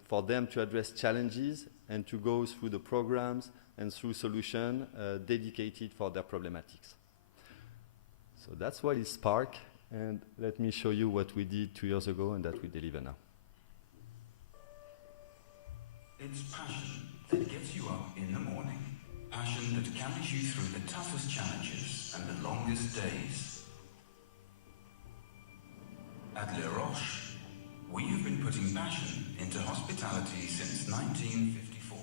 for them to address challenges and to go through the programs and through solutions dedicated for their problematics. So that's what is Spark, and let me show you what we did 2 years ago and that we deliver now. It's passion that gets you up in the morning. Passion that carries you through the toughest challenges and the longest days. At Les Roches, we have been putting passion into hospitality since 1954.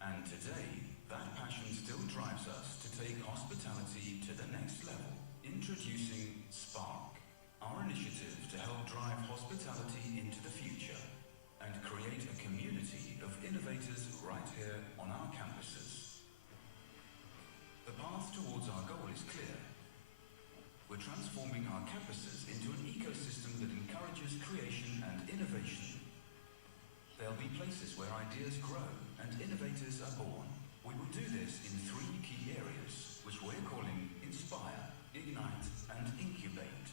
And today, that passion still drives us to take hospitality to the next level. Introducing Spark, our initiative to help drive hospitality into the future and create a community of innovators right here on our campuses. The path towards our goal is clear. We're transforming our campuses into an ecosystem that encourages creation and innovation. There'll be places where ideas grow and innovators are born. We will do this in 3 key areas, which we're calling Inspire, Ignite, and Incubate.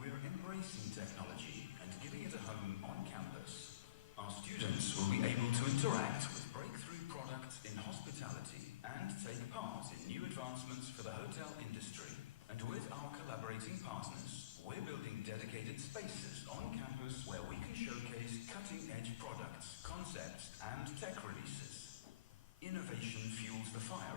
We're embracing technology and giving it a home on campus. Our students will be able to interact with breakthrough products in hospitality and take part in new advancements for the hotel industry. And with our collaborating partners, we're building dedicated spaces on campus where we can showcase cutting-edge products, concepts, and tech releases. Innovation fuels the fire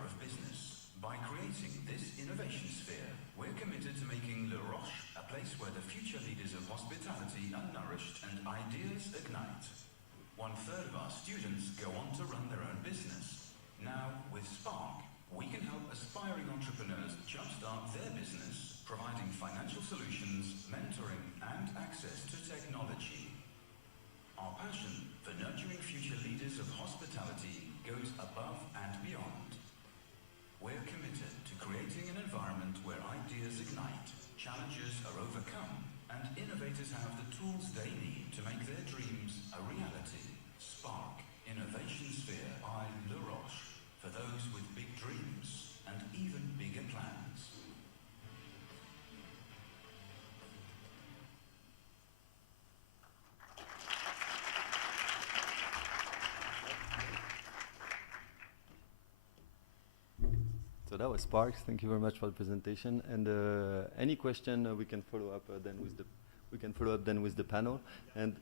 that was Sparks. Thank you very much for the presentation. And any question we can follow up then with the panel. And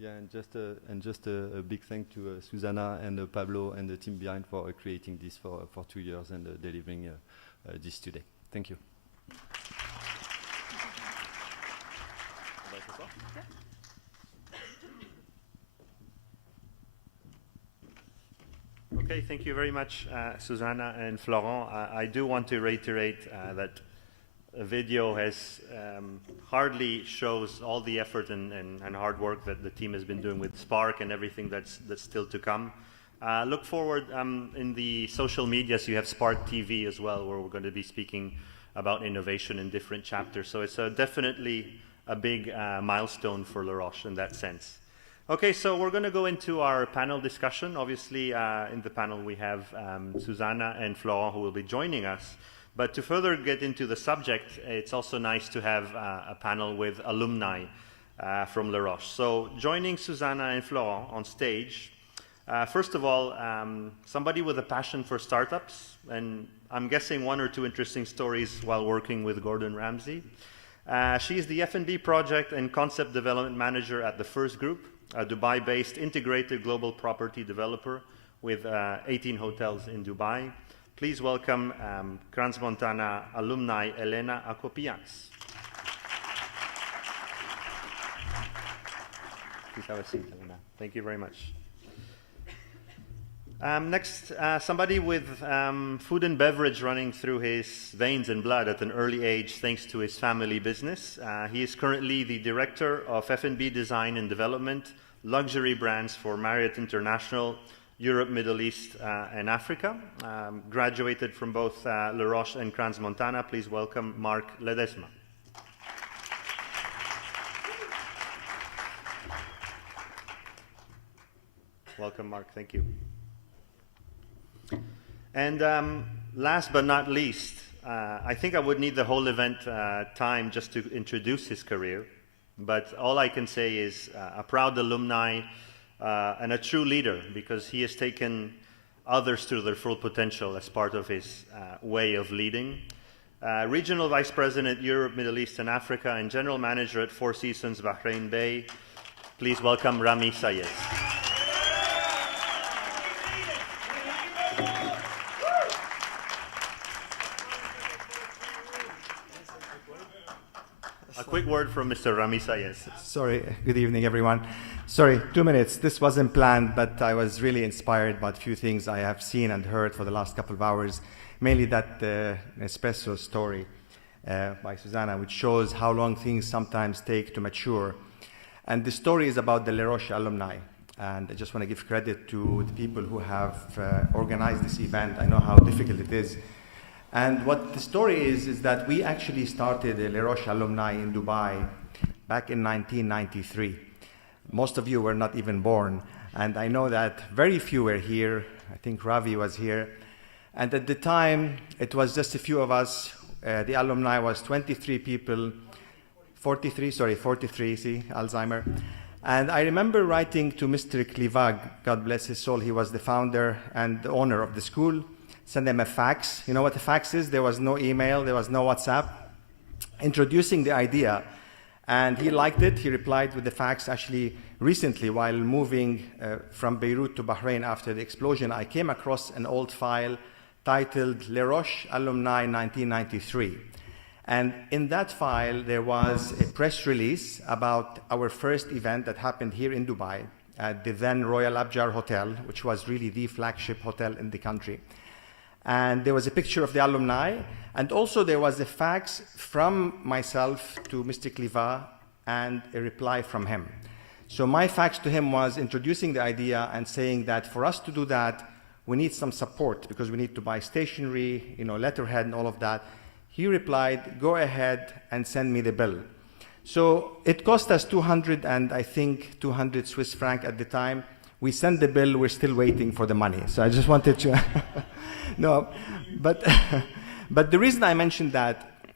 yeah, and just a big thank to Susanna and Pablo and the team behind for creating this for 2 years and delivering this today. Thank you. Okay, thank you very much, Susanna and Florent. I do want to reiterate that a video has hardly shows all the effort and hard work that the team has been doing with Spark and everything that's still to come. Look forward in the social media, so you have Spark TV as well, where we're going to be speaking about innovation in different chapters. So it's definitely a big milestone for La Roche in that sense. Okay, so we're going to go into our panel discussion. Obviously, in the panel we have Susanna and Florent who will be joining us. But to further get into the subject, it's also nice to have a panel with alumni from La Roche. So joining Susanna and Florent on stage, first of all, somebody with a passion for startups, and I'm guessing 1 or 2 interesting stories while working with Gordon Ramsay. She's the F&B project and concept development manager at the First Group, a Dubai-based integrated global property developer with 18 hotels in Dubai. Please welcome Crans-Montana alumni Elena Akopians. Please have a seat, Elena. Thank you very much. Next, somebody with food and beverage running through his veins and blood at an early age thanks to his family business. He is currently the director of F&B design and development, luxury brands for Marriott International, Europe, Middle East, and Africa. Graduated from both La Roche and Crans-Montana. Please welcome Marc Ledesma. Welcome, Marc. Thank you. And last but not least, I think I would need the whole event time just to introduce his career. But all I can say is a proud alumni and a true leader, because he has taken others to their full potential as part of his way of leading. Regional Vice President, Europe, Middle East, and Africa, and General Manager at Four Seasons Bahrain Bay. Please welcome Rami Sayed. A quick word from Mr. Rami Sayed. Sorry, good evening, everyone. Sorry, 2 minutes. This wasn't planned, but I was really inspired by a few things I have seen and heard for the last couple of hours, mainly that espresso story by Susanna, which shows how long things sometimes take to mature. And the story is about the La Roche alumni. And I just want to give credit to the people who have organized this event. I know how difficult it is. And what the story is that we actually started the La Roche alumni in Dubai back in 1993. Most of you were not even born. And I know that very few were here. I think Ravi was here. And at the time, it was just a few of us. The alumni was 23 people, 43, see, Alzheimer. And I remember writing to Mr. Clivag, God bless his soul. He was the founder and the owner of the school. Send them a fax. You know what a fax is? There was no email, there was no WhatsApp. Introducing the idea. And he liked it. He replied with the fax. Actually, recently, while moving from Beirut to Bahrain after the explosion, I came across an old file titled La Roche Alumni 1993. And in that file, there was a press release about our first event that happened here in Dubai at the then Royal Abjar Hotel, which was really the flagship hotel in the country. And there was a picture of the alumni, and also there was a fax from myself to Mr. Cliva and a reply from him. So my fax to him was introducing the idea and saying that for us to do that, we need some support because we need to buy stationery, letterhead and all of that. He replied, go ahead and send me the bill. So it cost us 200 Swiss franc at the time. We sent the bill, we're still waiting for the money. So I just wanted to, no, but the reason I mentioned that,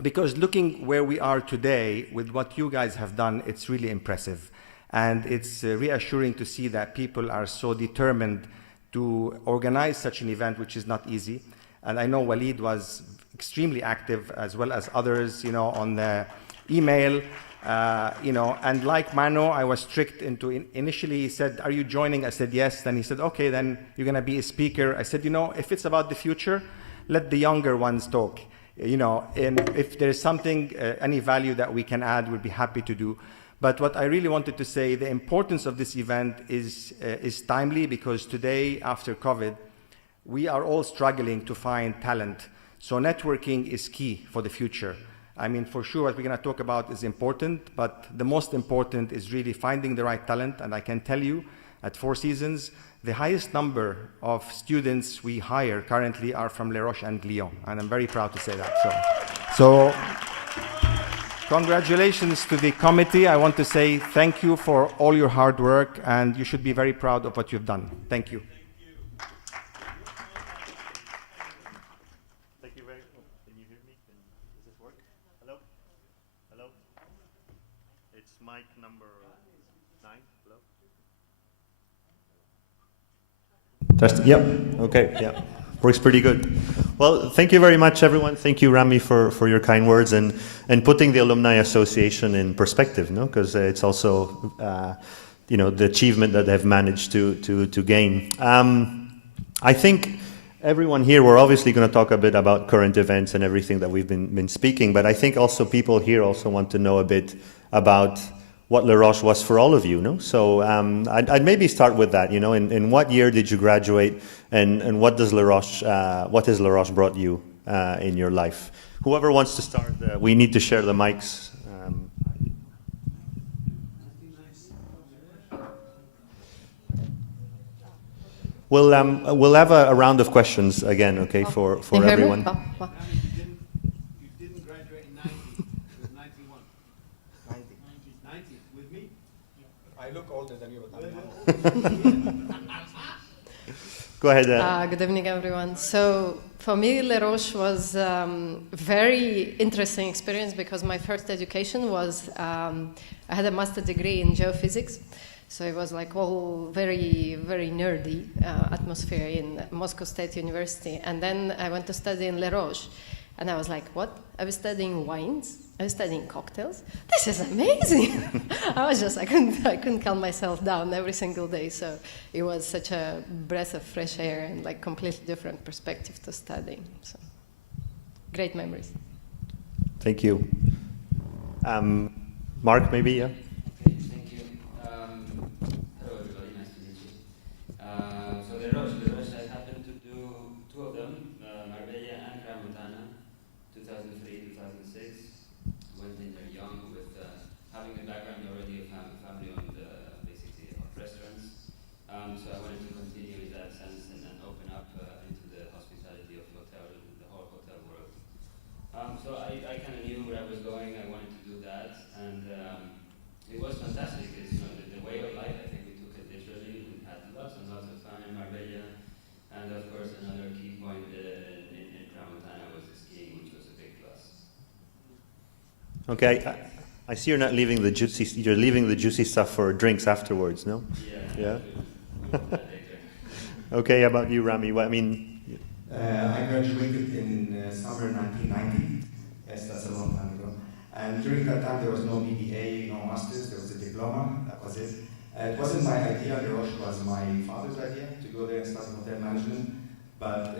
because looking where we are today with what you guys have done, it's really impressive. And it's reassuring to see that people are so determined to organize such an event, which is not easy. And I know Walid was extremely active, as well as others, you know, on the email, you know, and like Mano, I was tricked into, initially he said, are you joining? I said, yes. Then he said, okay, then you're gonna be a speaker. I said, you know, if it's about the future, let the younger ones talk. You know, and if there's something, any value that we can add, we'd be happy to do. But what I really wanted to say, the importance of this event is timely, because today, after COVID, we are all struggling to find talent. So networking is key for the future. I mean, for sure, what we're going to talk about is important, but the most important is really finding the right talent. And I can tell you, at Four Seasons, the highest number of students we hire currently are from Les Roches and Lyon, and I'm very proud to say that. So congratulations to the committee. I want to say thank you for all your hard work, and you should be very proud of what you've done. Thank you. Thank you very much. Can you hear me? Does this work? Hello? Hello? It's mic number 9. Hello? Test. Yep. Okay. Yeah. Works pretty good. Well, thank you very much, everyone. Thank you, Rami, for your kind words and putting the Alumni Association in perspective, no? Because it's also, you know, the achievement that they've managed to gain. I think everyone here, we're obviously going to talk a bit about current events and everything that we've been speaking, but I think also people here also want to know a bit about what Le Roche was for all of you, no? So I'd maybe start with that, you know, in what year did you graduate, and what does Le Roche, what has Le Roche brought you in your life? Whoever wants to start, we need to share the mics. We'll have a round of questions again, okay, for everyone. Go ahead. Good evening, everyone. So for me, Le Roche was very interesting experience, because my first education was, I had a master's degree in geophysics. So it was like all very, very nerdy atmosphere in Moscow State University. And then I went to study in Le Roche. And I was like, what? I was studying wines. I was studying cocktails. This is amazing. I was just, I couldn't calm myself down every single day. So it was such a breath of fresh air and like completely different perspective to studying. So great memories. Thank you. Mark, maybe, yeah? Okay, thank you. Hello, everybody. Nice to meet you. So the Roche, I happened to do 2 of them, Marbella and Crans-Montana, 2003, 2006. Went in there young with having a background already of family owned basically restaurants. So I wanted to continue in that sense and open up into the hospitality of the whole hotel world. So I kind of knew where I was going. I wanted to do that, and it was fantastic. It's, you know, the way of life. I think we took it literally. We had lots and lots of fun in Marbella, and of course another key point in Crans-Montana was the skiing, which was a big plus. Okay, I see you're not leaving the juicy. You're leaving the juicy stuff for drinks afterwards, no? Yeah. Okay, how about you, Rami? What, I mean, I graduated in summer 1990. Yes, that's a long time ago. And during that time, there was no BBA, no masters. There was a diploma. That was it. It wasn't my idea. The Roche was my father's idea to go there and study hotel management. But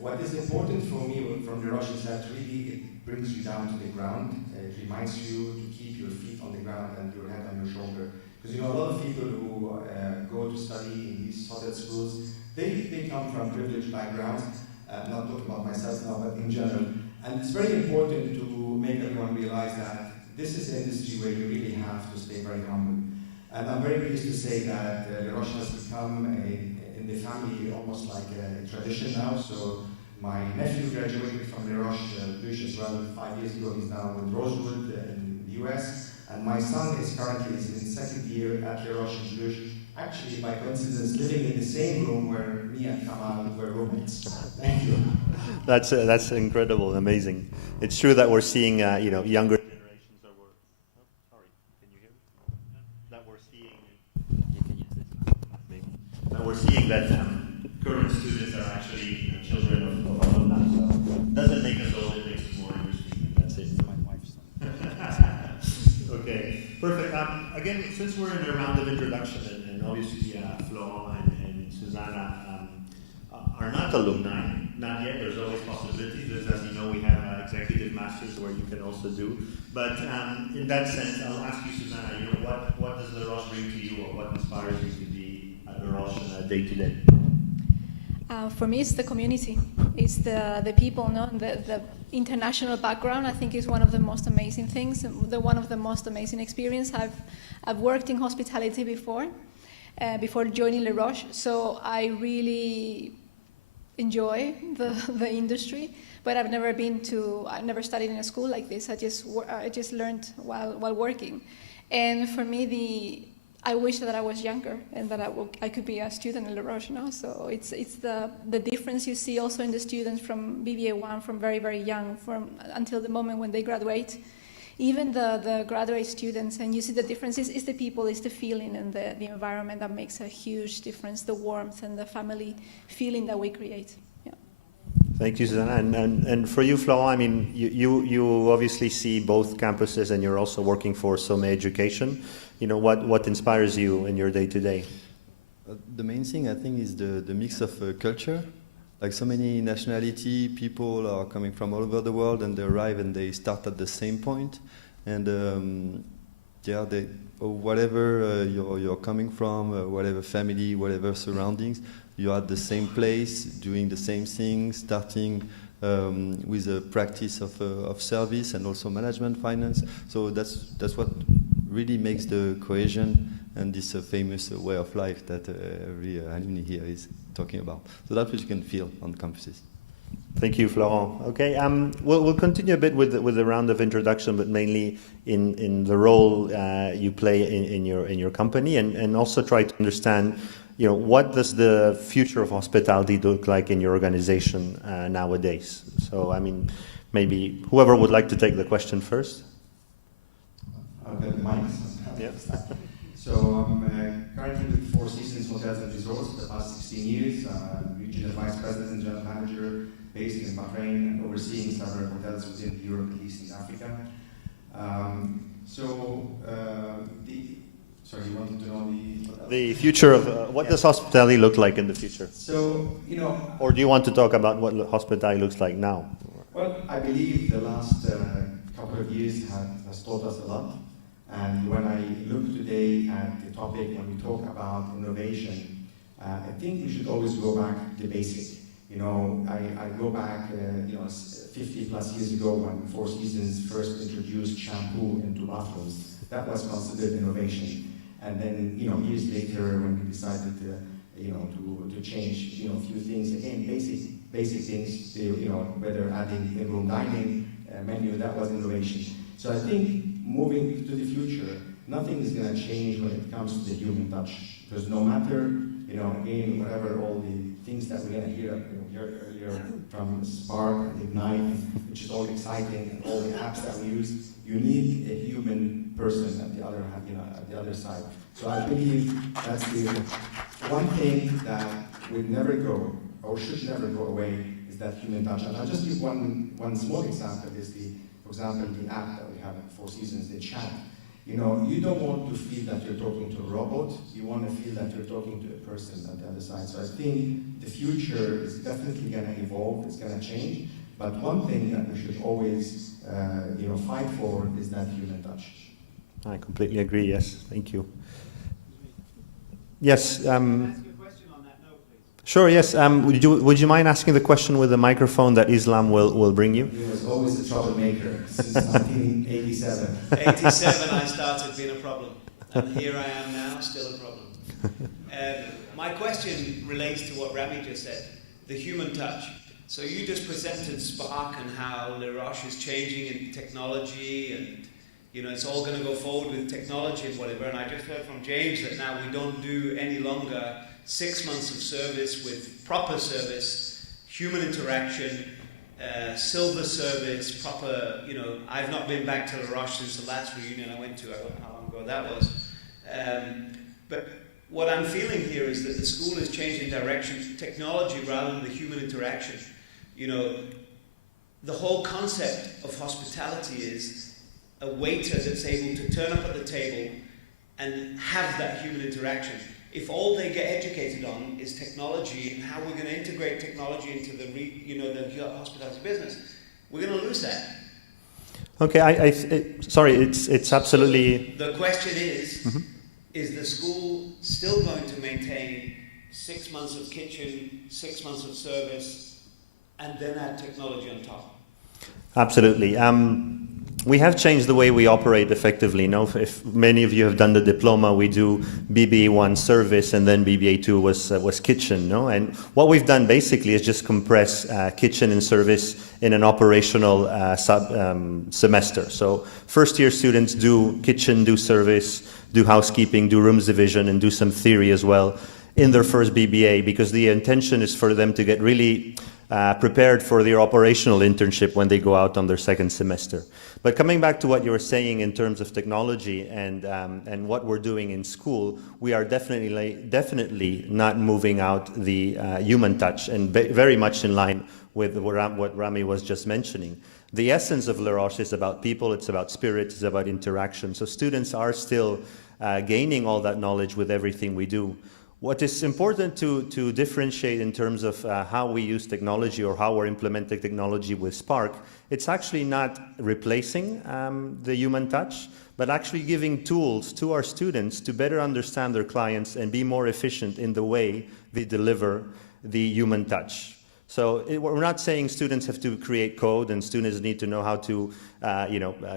what is important for me from the Roche is that really it brings you down to the ground. It reminds you to keep your feet on the ground and your head on your shoulder. Because, you know, a lot of people who go to study in these hotel schools, they come from privileged backgrounds. I'm not talking about myself now, but in general. And it's very important to make everyone realize that this is an industry where you really have to stay very humble. And I'm very pleased to say that Le Roche has become, in the family, almost like a tradition now. So my nephew graduated from Le Roche as well 5 years ago. He's now with Rosewood in the US. And my son is currently in second year at Le Roche in Bruges. Actually, by coincidence, living in the same room where me and Kamal were roommates. Thank you. That's incredible, amazing. It's true that we're seeing, you know, younger generations that we're. Oh, sorry, can you hear me? That we're seeing. You can use this. Maybe. That we're seeing that students are actually children of alumni. So it doesn't make us old, it makes us more interesting. That's it. My wife's. Okay, perfect. Again, since we're in a round of introduction, and obviously Florent and Susanna are not alumni, not yet. There's always possibilities. As you know, we have executive masters where you can also do. But in that sense, I'll ask you, Susanna, what does Le Roche bring to you, or what inspires you to be at Le Roche day to day? For me, it's the community. It's the people, no? The international background, I think, is one of the most amazing things, one of the most amazing experience. I've worked in hospitality before joining Le Roche, so I really enjoy the industry, but I've never studied in a school like this. I just learned while working, and for me, I wish that I was younger and that I could be a student in Le Roche. No? So it's the difference you see also in the students from BBA1, from very, very young, until the moment when they graduate. Even the graduate students, and you see the differences, is the people, is the feeling and the environment that makes a huge difference, the warmth and the family feeling that we create. Yeah. Thank you, Susanna. And for you, Florent, I mean, you obviously see both campuses, and you're also working for Sommet Education. What inspires you in your day-to-day? The main thing, I think, is the mix of culture. Like so many nationality, people are coming from all over the world, and they arrive and they start at the same point. And whatever you're coming from, whatever family, whatever surroundings, you're at the same place, doing the same thing, starting with a practice of service and also management finance. So that's what really makes the cohesion and this famous way of life that every alumni here is talking about. So that's what you can feel on campuses. Thank you, Florent. Okay, we'll continue a bit with the round of introduction, but mainly in the role you play in your company, and also try to understand, what does the future of hospitality look like in your organization nowadays? So, I mean, maybe whoever would like to take the question first. Okay, Mike. Yeah. So I'm currently with Four Seasons Hotels and Resorts for the past 16 years. I'm regional vice president and general manager based in Bahrain and overseeing several hotels within Europe, Middle East, and Africa. Sorry, you wanted to know the future of what does hospitality look like in the future? So, or do you want to talk about what hospitality looks like now? Well, I believe the last couple of years has taught us a lot. And when I look today at the topic, when we talk about innovation, I think we should always go back to the basic. I go back, 50 plus years ago when Four Seasons first introduced shampoo into bathrooms. That was considered innovation. And then, years later, when we decided to change, a few things, again, basic things, whether adding in-room dining, menu, that was innovation. So I think moving to the future, nothing is going to change when it comes to the human touch. Because no matter, again, whatever all the things that we're going to hear earlier from Spark and Ignite, which is all exciting, and all the apps that we use, you need a human person at the other side. So I believe that's the one thing that would never go, or should never go away, is that human touch. And I'll just give one small example, is for example, the app that we have at Four Seasons, the chat. You don't want to feel that you're talking to a robot. You want to feel that you're talking to a person at the other side. So I think the future is definitely going to evolve. It's going to change. But one thing that we should always, fight for is that human touch. I completely agree. Yes, thank you. Yes. Sure, yes. Would you mind asking the question with the microphone that Islam will bring you? He was always a troublemaker since 1987. 87 I started being a problem, and here I am now, still a problem. My question relates to what Rami just said, the human touch. So you just presented Spark and how Le Roche is changing in technology, and it's all going to go forward with technology and whatever, and I just heard from James that now we don't do any longer 6 months of service with proper service, human interaction, silver service, proper, I've not been back to La Roche since the last reunion I went to, I don't know how long ago that was. But what I'm feeling here is that the school is changing direction to technology rather than the human interaction. You know, the whole concept of hospitality is a waiter that's able to turn up at the table and have that human interaction. If all they get educated on is technology and how we're going to integrate technology into the hospitality business, we're going to lose that. Okay, sorry, it's absolutely... The question is the school still going to maintain 6 months of kitchen, 6 months of service, and then add technology on top? Absolutely. We have changed the way we operate effectively. Now, if many of you have done the diploma, we do BBA1 service, and then BBA2 was kitchen. No? And what we've done basically is just compress kitchen and service in an operational semester. So first-year students do kitchen, do service, do housekeeping, do rooms division, and do some theory as well in their first BBA, because the intention is for them to get really prepared for their operational internship when they go out on their second semester. But coming back to what you were saying in terms of technology and what we're doing in school, we are definitely not moving out the human touch, and very much in line with what Rami was just mentioning. The essence of Le Roche is about people, it's about spirit, it's about interaction. So students are still gaining all that knowledge with everything we do. What is important to differentiate in terms of how we use technology or how we're implementing technology with Spark, it's actually not replacing the human touch, but actually giving tools to our students to better understand their clients and be more efficient in the way they deliver the human touch. So we're not saying students have to create code and students need to know how to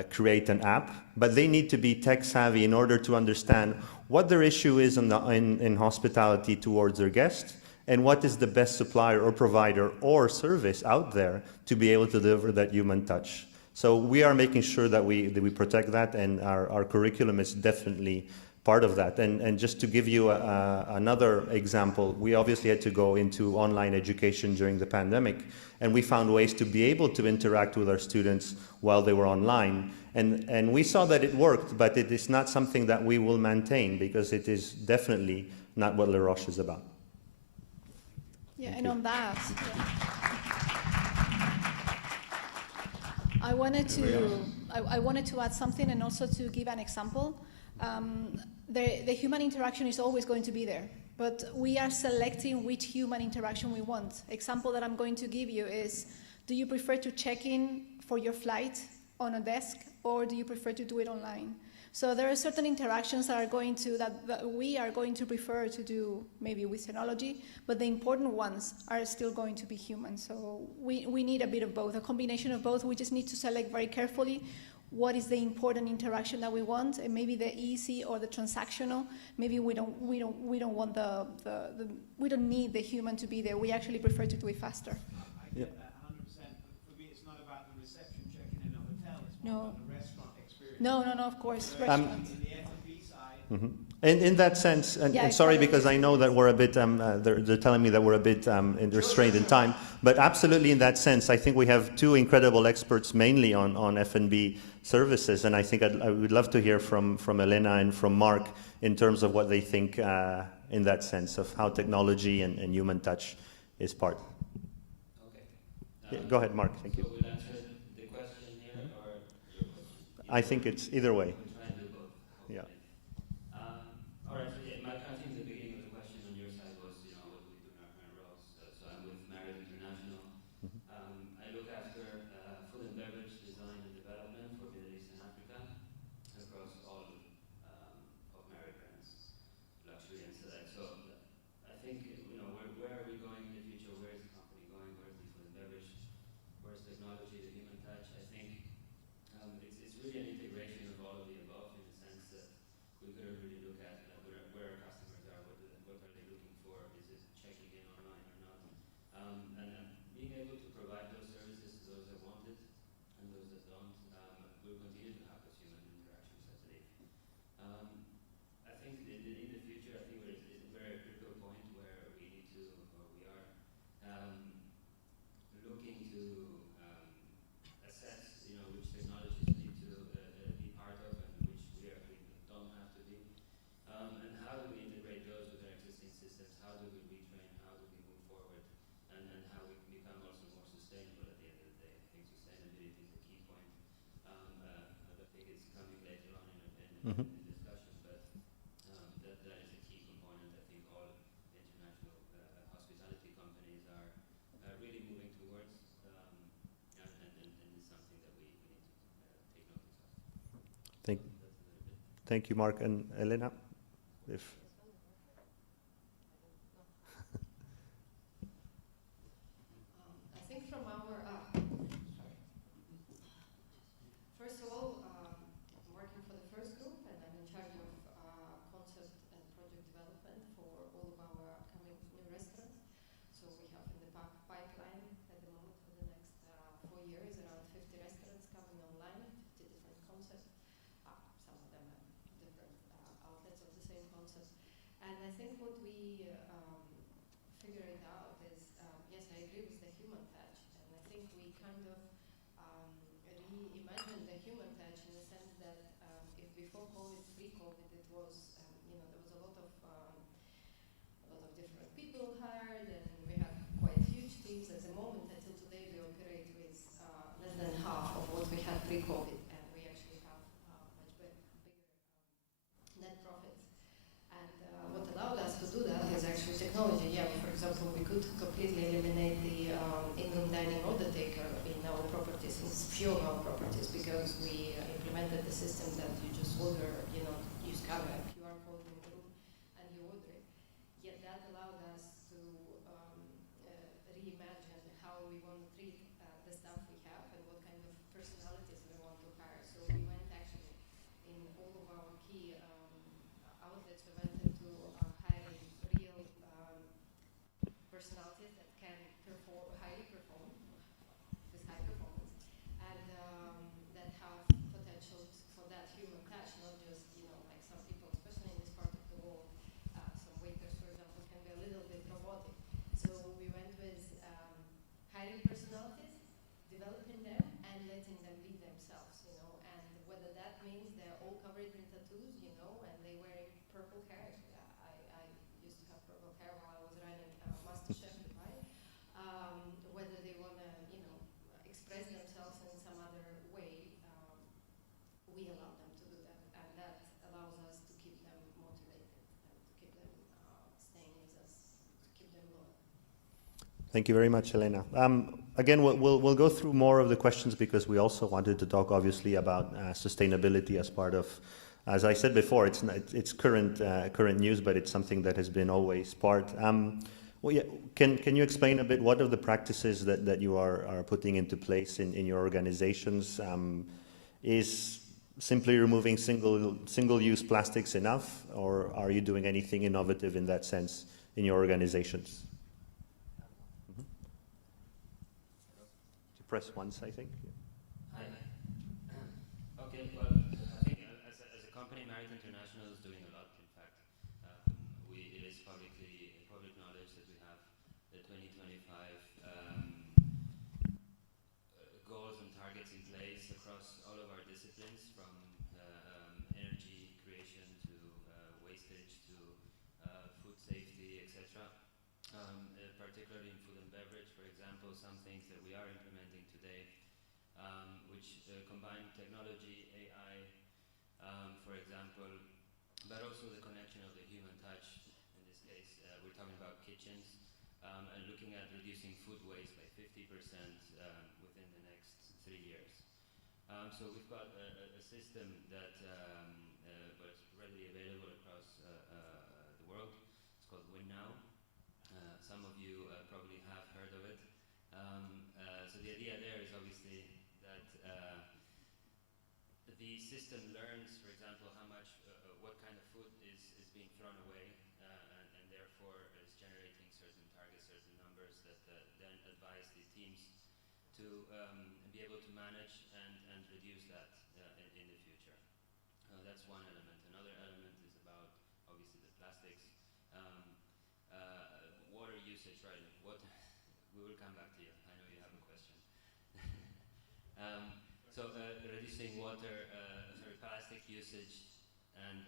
create an app, but they need to be tech savvy in order to understand what their issue is in hospitality towards their guests, and what is the best supplier or provider or service out there to be able to deliver that human touch. So we are making sure that we protect that, and our curriculum is definitely part of that. And just to give you another example, we obviously had to go into online education during the pandemic, and we found ways to be able to interact with our students while they were online. And we saw that it worked, but it is not something that we will maintain, because it is definitely not what Le Roche is about. Yeah, and on that, I wanted to add something, and also to give an example. The human interaction is always going to be there, but we are selecting which human interaction we want. Example that I'm going to give you is, do you prefer to check in for your flight on a desk, or do you prefer to do it online? So there are certain interactions that we are going to prefer to do maybe with technology, but the important ones are still going to be human. So we need a bit of both, a combination of both. We just need to select very carefully what is the important interaction that we want, and maybe the easy or the transactional. Maybe we don't want we don't need the human to be there. We actually prefer to do it faster. I get that 100%. But for me, it's not about the reception checking in a hotel. It's more about the restaurant experience. No, of course. Restaurant. In the F&B side. Mm-hmm. And in that sense, and sorry, because I know that we're a bit, they're telling me that we're a bit restrained in time, but absolutely in that sense, I think we have two incredible experts mainly on F&B services, and I think I would love to hear from Elena and from Mark in terms of what they think in that sense of how technology and human touch is part. Okay. Go ahead, Mark. Thank you. So we'll answer the question here, or your question? I think it's either way. We'll try and do both. Yeah. All right. So yeah, I think the beginning of the question on your side was, what we do in our roles. So I'm with Marriott International. I look after food and beverage design and development for Middle East and Africa across all of Marriott brands, luxury and select. So I think, where are we going in the future? Where is the company going? Where is the food and beverage? Where's technology, the human touch? I think it's really an integration of all of the above, in the sense that we could really look at where our customers are, what are they looking for, is it checking in online or not, and being able to provide those services to those that want it and those that don't. We'll continue to have those human interactions, I believe. I think in the future, I think we're at a critical point where we need to, or we are looking to assess, which technologies we need to be part of and which we don't have to be, and how do we integrate those with our existing systems systems, how do we retrain, how do we move forward, and how we become also more sustainable at the end of the day. I think sustainability is a key point. I don't think it's coming later on in discussion, but that is a key component. I think all international hospitality companies are really moving towards, and it's something that we need to take notice of. Thank you, Mark. And Elena, if... I think from our, first of all, I'm working for the first group and I'm in charge of concept and project development for all of our upcoming new restaurants. So we have in the pipeline at the moment for the next 4 years around 50 restaurants coming online, 50 different concepts. Some of them are different outlets of the same concept. And I think what we figuring out is, yes, I agree with the human touch, and I think we kind of reimagined the human touch in the sense that if before COVID, pre-COVID, it was, there was a lot of different people hired, and we had quite huge teams. At the moment, until today, we operate with less than half of what we had pre-COVID, and we actually have much bigger net profits. And what allowed us to do that is actually technology. Yeah, for example, we could completely eliminate the in-room dining order taker in our properties, in few of our properties, because we implemented the system that you just order, you scan a QR code in the room and you order it. Yet that allowed us to reimagine how we want to treat the staff we have and what kind of personalities we want to hire. So we went actually in all of our key outlets, we went into hiring real personalities that can highly perform with high performance, and that have potential for that human touch, not just like some people, especially in this part of the world, some waiters, for example, can be a little bit robotic. So we went with hiring personalities, developing them, and letting them be themselves, and whether that means they're all covered in tattoos, and they wearing purple hair. I used to have purple hair while I was running MasterChef Dubai. Whether they want to, express themselves in some other way, we allow them to do that, and that allows us to keep them motivated and to keep them staying with us, to keep them loyal. Thank you very much, Elena. Again, we'll go through more of the questions because we also wanted to talk, obviously, about sustainability as part of, as I said before, it's current news, but it's something that has been always part. Well, yeah, can you explain a bit what are the practices that you are putting into place in your organizations? Is simply removing single-use plastics enough, or are you doing anything innovative in that sense in your organizations? To press once, I think. Hi. Okay, well, I think as a company, Marriott International is doing a lot, in fact. It is public knowledge that we have the 2025 goals and targets in place across all of our disciplines, from energy creation to wastage to food safety, etc. Particularly in food and beverage, for example, some things that we are implementing today, which combine technology, AI, for example, but also the connection of the human touch. In this case, we're talking about kitchens, and looking at reducing food waste by 50% within the next 3 years. So we've got a system that was readily available across the world. It's called WinNow. Some of you probably have heard of it. So the idea there is obviously that the system learns, for example, how much, what kind of food is being thrown away, and therefore is generating certain targets, certain numbers that then advise the teams to be able to manage and reduce that in the future. That's one element. Another element is about, obviously, the plastics. Water usage, right? We will come back to you. I know you have a question. So reducing plastic usage, and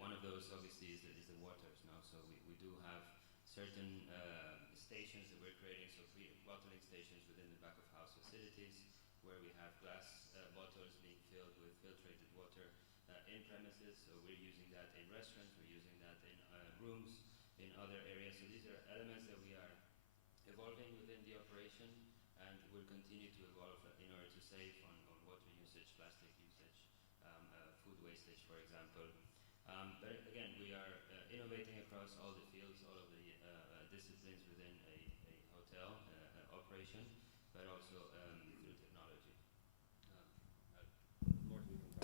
one of those obviously is the waters. No, do have certain stations that we're creating, so bottling stations within the back of house facilities, where we have glass bottles being filled with filtrated water in premises. So we're using that in restaurants, we're using that in rooms, in other areas. So these are elements that we are evolving within the operation, and will continue to evolve in order to save on water usage, plastic usage, food wastage, for example. But again, we are innovating across all the fields, all of the disciplines within a hotel operation, but also through technology.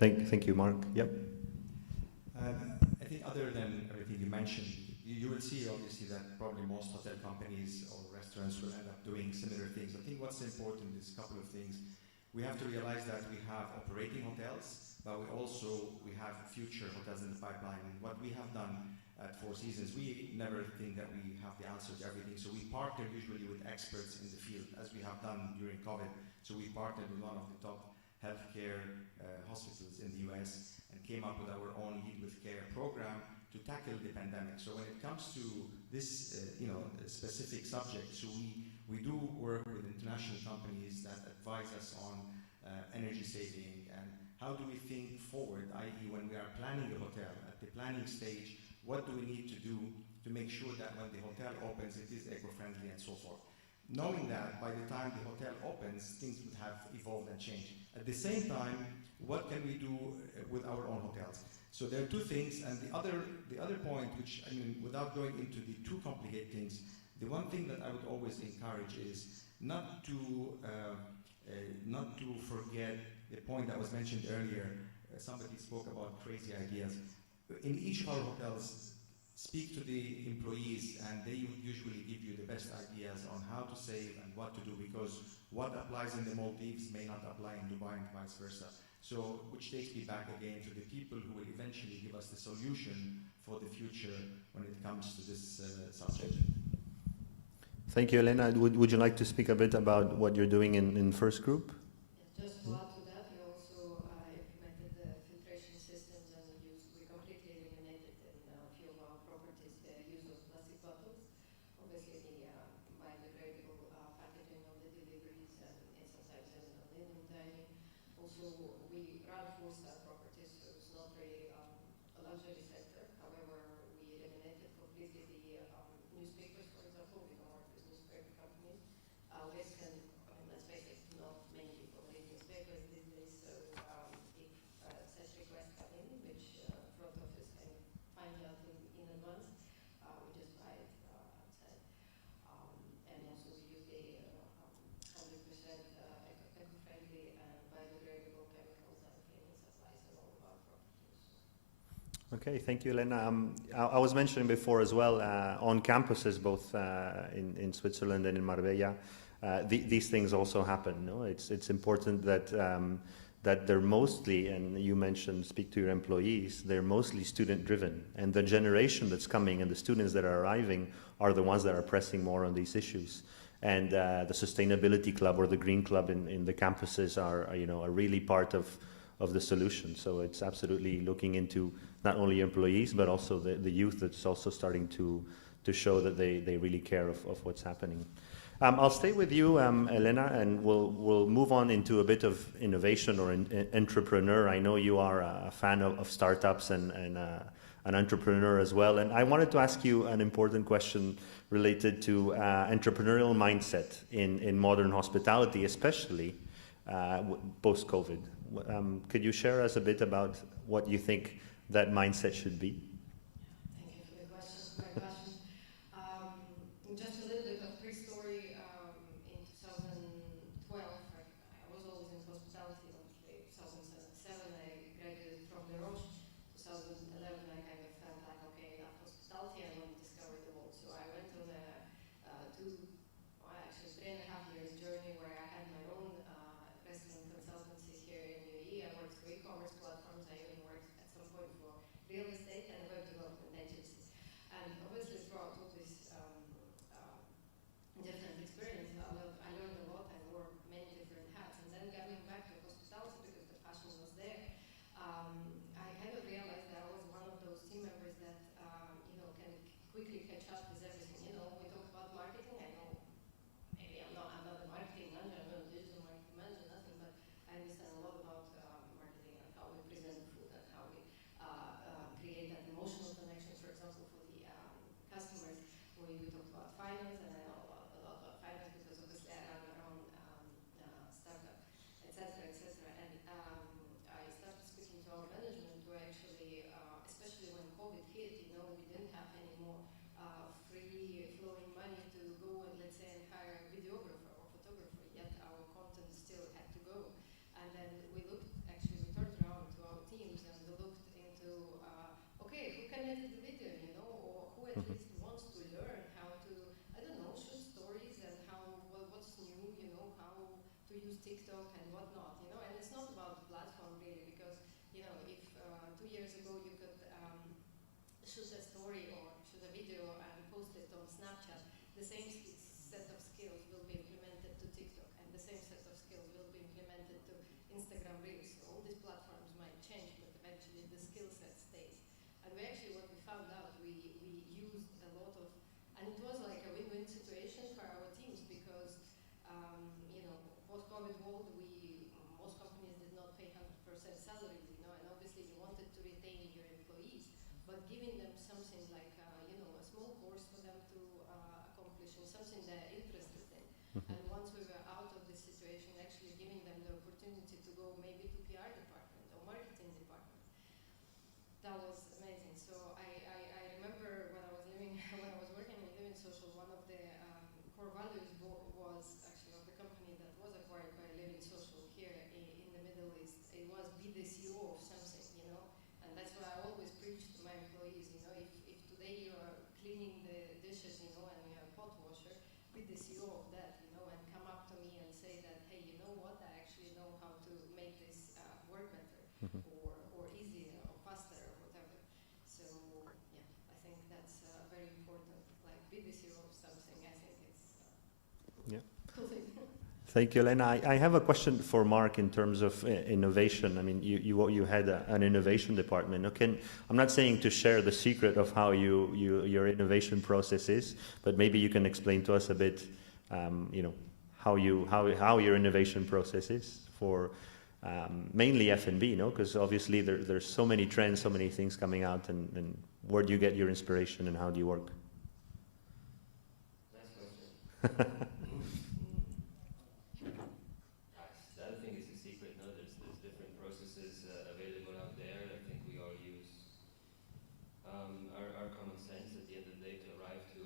Thank you, Mark. Yep. I think other than everything you mentioned, you will see obviously that probably most hotel companies or restaurants will end up doing similar things. I think what's important is a couple of things. We have to realize that we have operating hotels, but we have future hotels in the pipeline. And what we have done at Four Seasons, we never think that we have the answer to everything. So we partner usually with experts in the field, as we have done during COVID. So we partnered with one of the top healthcare hospitals in the US and came up with our own Lead with Care program to tackle the pandemic. So when it comes to this specific subject, so we do work with international companies that advise us on energy saving and how do we think forward, i.e. when we are planning a hotel, at the planning stage, what do we need to do to make sure that when the hotel opens, it is eco-friendly and so forth. Knowing that by the time the hotel opens, things would have evolved and changed. At the same time, what can we do with our own hotels? So there are two things, and the other point, which I mean, without going into the too complicated things, the one thing that I would always encourage is not to forget the point that was mentioned earlier. Somebody spoke about crazy ideas. In each of our hotels, speak to the employees, and they usually give you the best ideas on how to save and what to do, because what applies in the Maldives may not apply in Dubai and vice versa. So, which takes me back again to the people who will eventually give us the solution for the future when it comes to this subject. Thank you, Elena. Would you like to speak a bit about what you're doing in First Group? Just to add to that, we also implemented the filtration systems, and we completely eliminated in a few of our properties the use of plastic bottles. Obviously, the biodegradable packaging of the deliveries and sometimes even on linen dining. Also, we run four-star properties, so it's not really a luxury sector. However, we eliminated completely the newspapers, for example. We don't work with newspaper companies. This can, let's face it, not many people read newspapers these days, so if such requests come in, which front office can find out in advance, we just buy it outside. And also we use the 100% eco-friendly and biodegradable chemicals and cleaning supplies in all of our properties. Okay, thank you, Elena. I was mentioning before as well, on campuses, both in Switzerland and in Marbella, these things also happen. No? It's important that they're mostly, and you mentioned, speak to your employees, they're mostly student-driven. And the generation that's coming and the students that are arriving are the ones that are pressing more on these issues. And the Sustainability Club or the Green Club in the campuses are really part of the solution. So it's absolutely looking into not only employees, but also the youth that's also starting to show that they really care of what's happening. I'll stay with you, Elena, and we'll move on into a bit of innovation or entrepreneur. I know you are a fan of startups and an entrepreneur as well. And I wanted to ask you an important question related to entrepreneurial mindset in modern hospitality, especially post-COVID. Could you share us a bit about what you think that mindset should be? Thank you for the question. Great question. Just a little bit of quick story. In 2012, I was always in hospitality. Obviously, 2007 I graduated from the Roche. 2011 I kind of felt like, okay, enough hospitality. I want to discover the world. So I went on a 3.5 years journey where I had my own restaurant consultancies here in UAE. I worked for e-commerce platforms. I even worked at some point for real estate and web development agencies. And obviously throughout all this different experiences, I learned a lot. I wore many different hats. And then coming back to hospitality, because the passion was there, I kind of realized that I was one of those team members that can quickly catch up with everything. You know, we talk about marketing. I know maybe I'm not a marketing manager, I'm not a digital marketing manager, nothing, but I understand a lot about marketing and how we present food and how we create that emotional connection, for example, for the customers. We talked about finance, and I know a lot about finance because obviously I run my own startup, etc., etc. And I started speaking to our management who actually, especially when COVID hit, you know, we didn't have any more free flowing money to go and, let's say, and hire a videographer or photographer, yet our content still had to go. And then we turned around to our teams and we looked into, okay, who can edit the video, you know, or who at least wants to learn how to, I don't know, shoot stories and what's new, you know, how to use TikTok and whatnot, you know. And it's not about the platform really, because, you know, if 2 years ago you could shoot a story or shoot a video and post it on Snapchat, the same set of skills will be implemented to TikTok, and the same set of skills will be implemented to Instagram Reels. So all these platforms might change, but eventually the skill set stays. And what we found out, we used a lot of, and it was like a win-win situation for our teams because, you know, post-COVID world, most companies did not pay 100% salaries, you know, and obviously you wanted to retain your employees, but giving them something like, you know, a small course for them to accomplish and something they're interested in. And once we were out of this situation, actually giving them the opportunity to go maybe to PR department or marketing department. That was amazing. So I remember when I was working in Living Social, one of the core values was actually of the company that was acquired by Living Social here in the Middle East. It was be the CEO of something, you know, and that's what I always preach to my employees. You know, if today you are cleaning the dishes, you know, and you have pot washer, be the CEO of that, you know, and come up to me and say that, hey, you know what, I actually know how to make this work better or easier or faster or whatever. So yeah, I think that's very important. Like be the CEO of something. I think it's cool thing. Thank you, Elena. I have a question for Mark in terms of innovation. I mean, you had an innovation department. Okay, I'm not saying to share the secret of how your innovation process is, but maybe you can explain to us a bit, you know, how your innovation process is for mainly F&B, you know, because obviously there's so many trends, so many things coming out, and where do you get your inspiration and how do you work? Nice question. I don't think it's a secret. No, there's different processes available out there. I think we all use our common sense at the end of the day to arrive to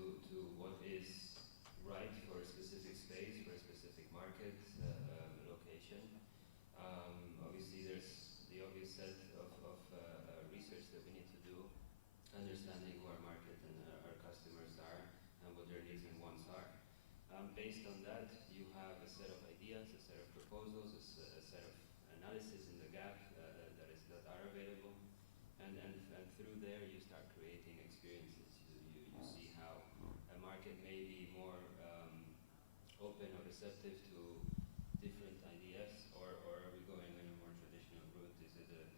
what is right for a specific space, for a specific market, location. Obviously, there's the obvious set of research that we need to do, understanding who our market and our customers are and what their needs and wants are. Based on that, you have a set of ideas, a set of proposals, a set of analysis in the gap that are available, and through there you start creating experiences. You see how a market may be more open or receptive to different ideas, or are we going in a more traditional route? Is it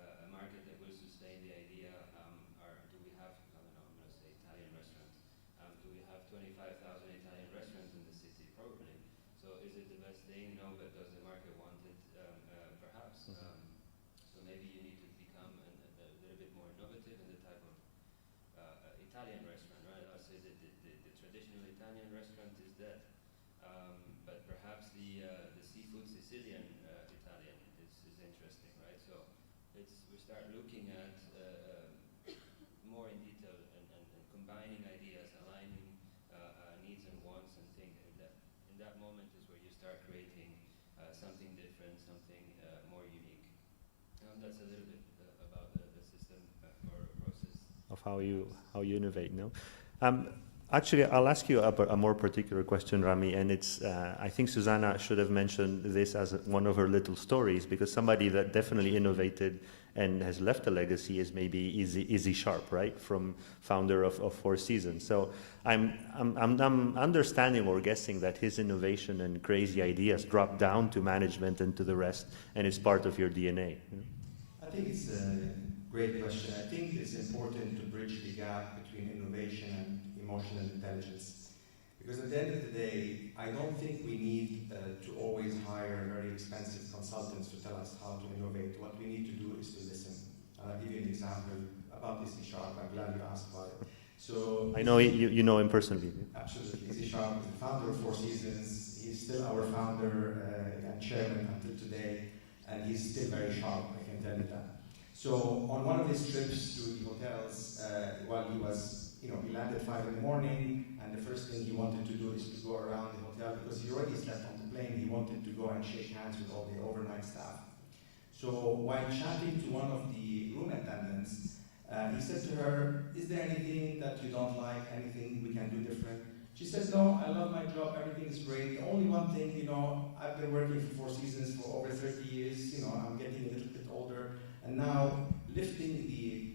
a market that will sustain the idea? Do we have, I don't know, I'm going to say Italian restaurants. Do we have 25,000 Italian restaurants in the city? Probably. So is it the best thing? No, but does the market want it? Perhaps. So maybe you need to become a little bit more innovative in the type of Italian restaurant, right? I'll say that the traditional Italian restaurant is dead. But perhaps the seafood Sicilian Italian is interesting, right? So we start looking at more in detail and combining ideas, aligning needs and wants, and think in that moment is where you start creating something different, something more unique. That's a little bit about the system or process of how you innovate. No. Actually, I'll ask you a more particular question, Rami, and it's, I think Susanna should have mentioned this as one of her little stories, because somebody that definitely innovated and has left a legacy is maybe Izzy Sharp, right, from founder of Four Seasons. So I'm understanding or guessing that his innovation and crazy ideas drop down to management and to the rest, and it's part of your DNA. I think it's a great question. I think it's important to bridge the gap between innovation and emotional intelligence. Because at the end of the day, I don't think we need to always hire very expensive consultants to tell us how to innovate. What we need to do is to listen. And I'll give you an example about Izzy Sharp. I'm glad you asked about it. So I know you know him personally. Absolutely. Izzy Sharp is the founder of Four Seasons. He's still our founder and chairman until today, and he's still very sharp, I can tell you that. So on one of his trips to the hotels, while he was, he landed 5 in the morning, and the first thing he wanted to do is to go around the hotel because he already slept on the plane. He wanted to go and shake hands with all the overnight staff. So while chatting to one of the room attendants, he said to her, "Is there anything that you don't like, anything we can do different?" She said, "No, I love my job, everything is great. The only one thing, I've been working for Four Seasons for over 30 years, I'm getting a little bit older, and now lifting the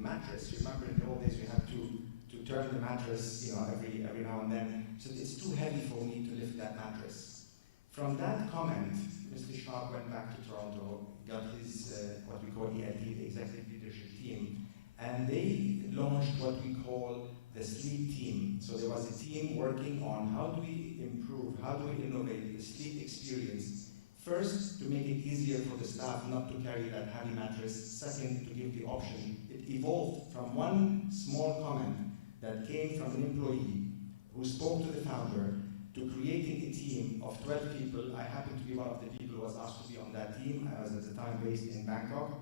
mattress, you remember in the old days we had to turn the mattress, every now and then, so it's too heavy for me to lift that mattress." From that comment, Mr. Sharp went back to Toronto, got his, what we call ELT, the Executive Leadership Team, and they launched what we call the sleep team. So there was a team working on how do we improve, how do we innovate the sleep experience. First, to make it easier for the staff not to carry that heavy mattress. Second, to give the option. It evolved from one small comment that came from an employee who spoke to the founder to creating a team of 12 people. I happened to be one of the people who was asked to be on that team. I was at the time based in Bangkok.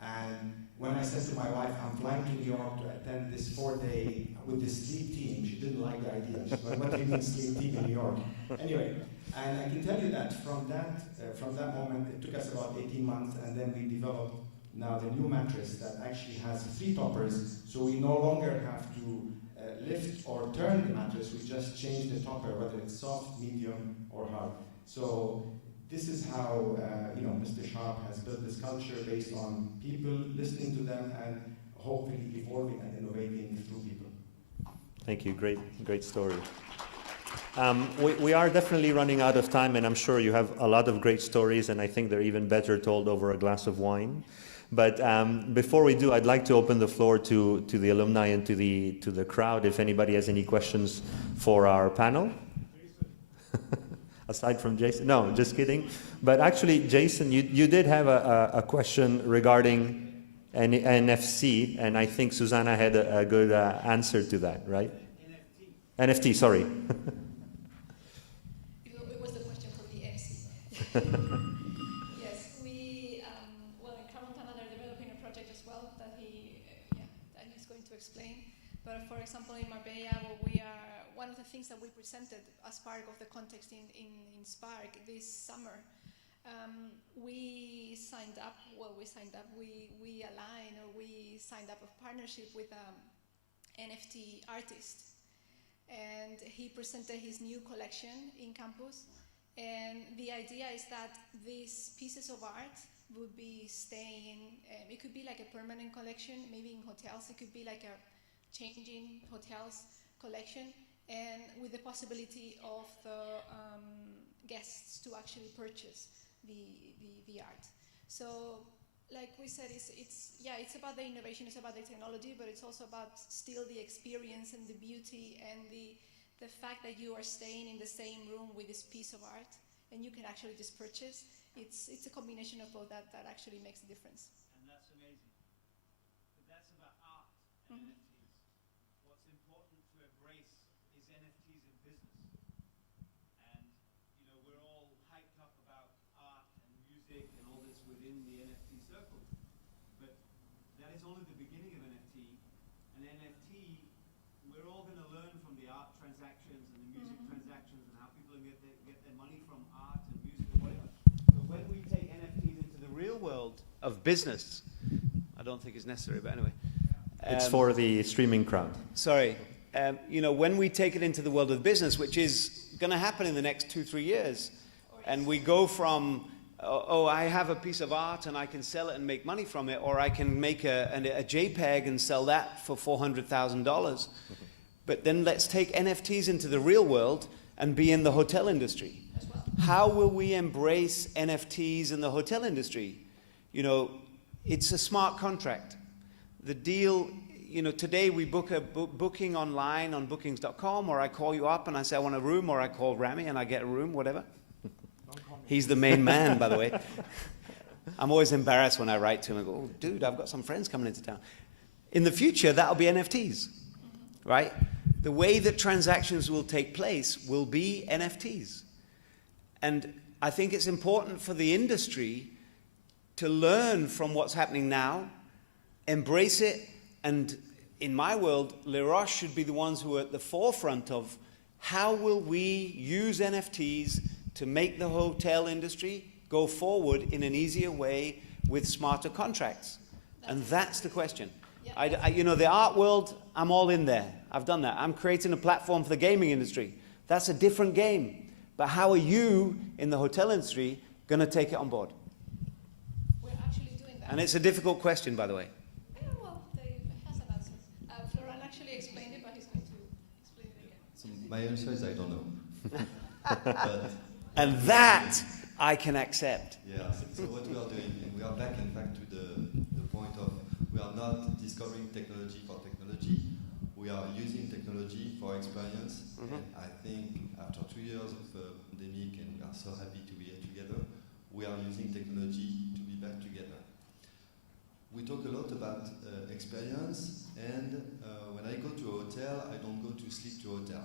And when I said to my wife, "I'm flying to New York to attend this 4-day with this sleep team," she didn't like the idea. She said, "What do you mean sleep team in New York?" Anyway, and I can tell you that from that moment, it took us about 18 months, and then we developed now the new mattress that actually has 3 toppers, so we no longer have to lift or turn the mattress. We just change the topper, whether it's soft, medium, or hard. So this is how Mr. Sharp has built this culture based on people, listening to them, and hopefully evolving and innovating through people. Thank you. Great story. We are definitely running out of time, and I'm sure you have a lot of great stories, and I think they're even better told over a glass of wine. But before we do, I'd like to open the floor to the alumni and to the crowd if anybody has any questions for our panel. Aside from Jason. No, just kidding. But actually, Jason, you did have a question regarding NFC, and I think Susanna had a good answer to that, right? NFT, sorry. It was the question for the MC. Yes, in Montana they're developing a project as well that he's going to explain. But for example, in Marbella, one of the things that we presented as part of the context in Spark this summer, we signed up a partnership with an NFT artist. And he presented his new collection in campus. And the idea is that these pieces of art would be staying, it could be like a permanent collection, maybe in hotels, it could be like a changing hotels collection, and with the possibility of the guests to actually purchase the art. So, like we said, it's about the innovation, it's about the technology, but it's also about still the experience and the beauty and the fact that you are staying in the same room with this piece of art and you can actually just purchase. It's a combination of both that actually makes a difference. And that's amazing. But that's about art and NFTs. What's important to embrace is NFTs in business. And we're all hyped up about art and music and all this within the NFT circle. But that is only the beginning of NFT. An NFT, we're all going to learn from the art transactions and the music transactions and how people get their money from art and music and whatever. But when we take NFTs into the real world of business, I don't think it's necessary, but anyway. It's for the streaming crowd. Sorry. When we take it into the world of business, which is going to happen in the next 2-3 years, and we go from, I have a piece of art and I can sell it and make money from it, or I can make a JPEG and sell that for $400,000. But then let's take NFTs into the real world and be in the hotel industry. How will we embrace NFTs in the hotel industry? It's a smart contract. The deal, you know, today we book a booking online on bookings.com, or I call you up and I say I want a room, or I call Rami and I get a room, whatever. He's the main man, by the way. I'm always embarrassed when I write to him and go, oh, dude, I've got some friends coming into town. In the future, that'll be NFTs, right? The way that transactions will take place will be NFTs. And I think it's important for the industry to learn from what's happening now, embrace it, and in my world, Roche should be the ones who are at the forefront of how will we use NFTs to make the hotel industry go forward in an easier way with smarter contracts. And that's the question. You know, the art world, I'm all in there. I've done that. I'm creating a platform for the gaming industry. That's a different game. But how are you in the hotel industry going to take it on board? We're actually doing that. And it's a difficult question, by the way. Yeah, well, Dave has an answer. Florian actually explained it, but he's going to explain it again. So my answer is I don't know. And that I can accept. Yeah, so what we are doing, and we are back in fact to the point of we are not discovering technology for technology, we are using technology for experience. And I think after 2 years of pandemic, and we are so happy to be here together, we are using technology to be back together. We talk a lot about experience, and when I go to a hotel, I don't go to sleep to a hotel.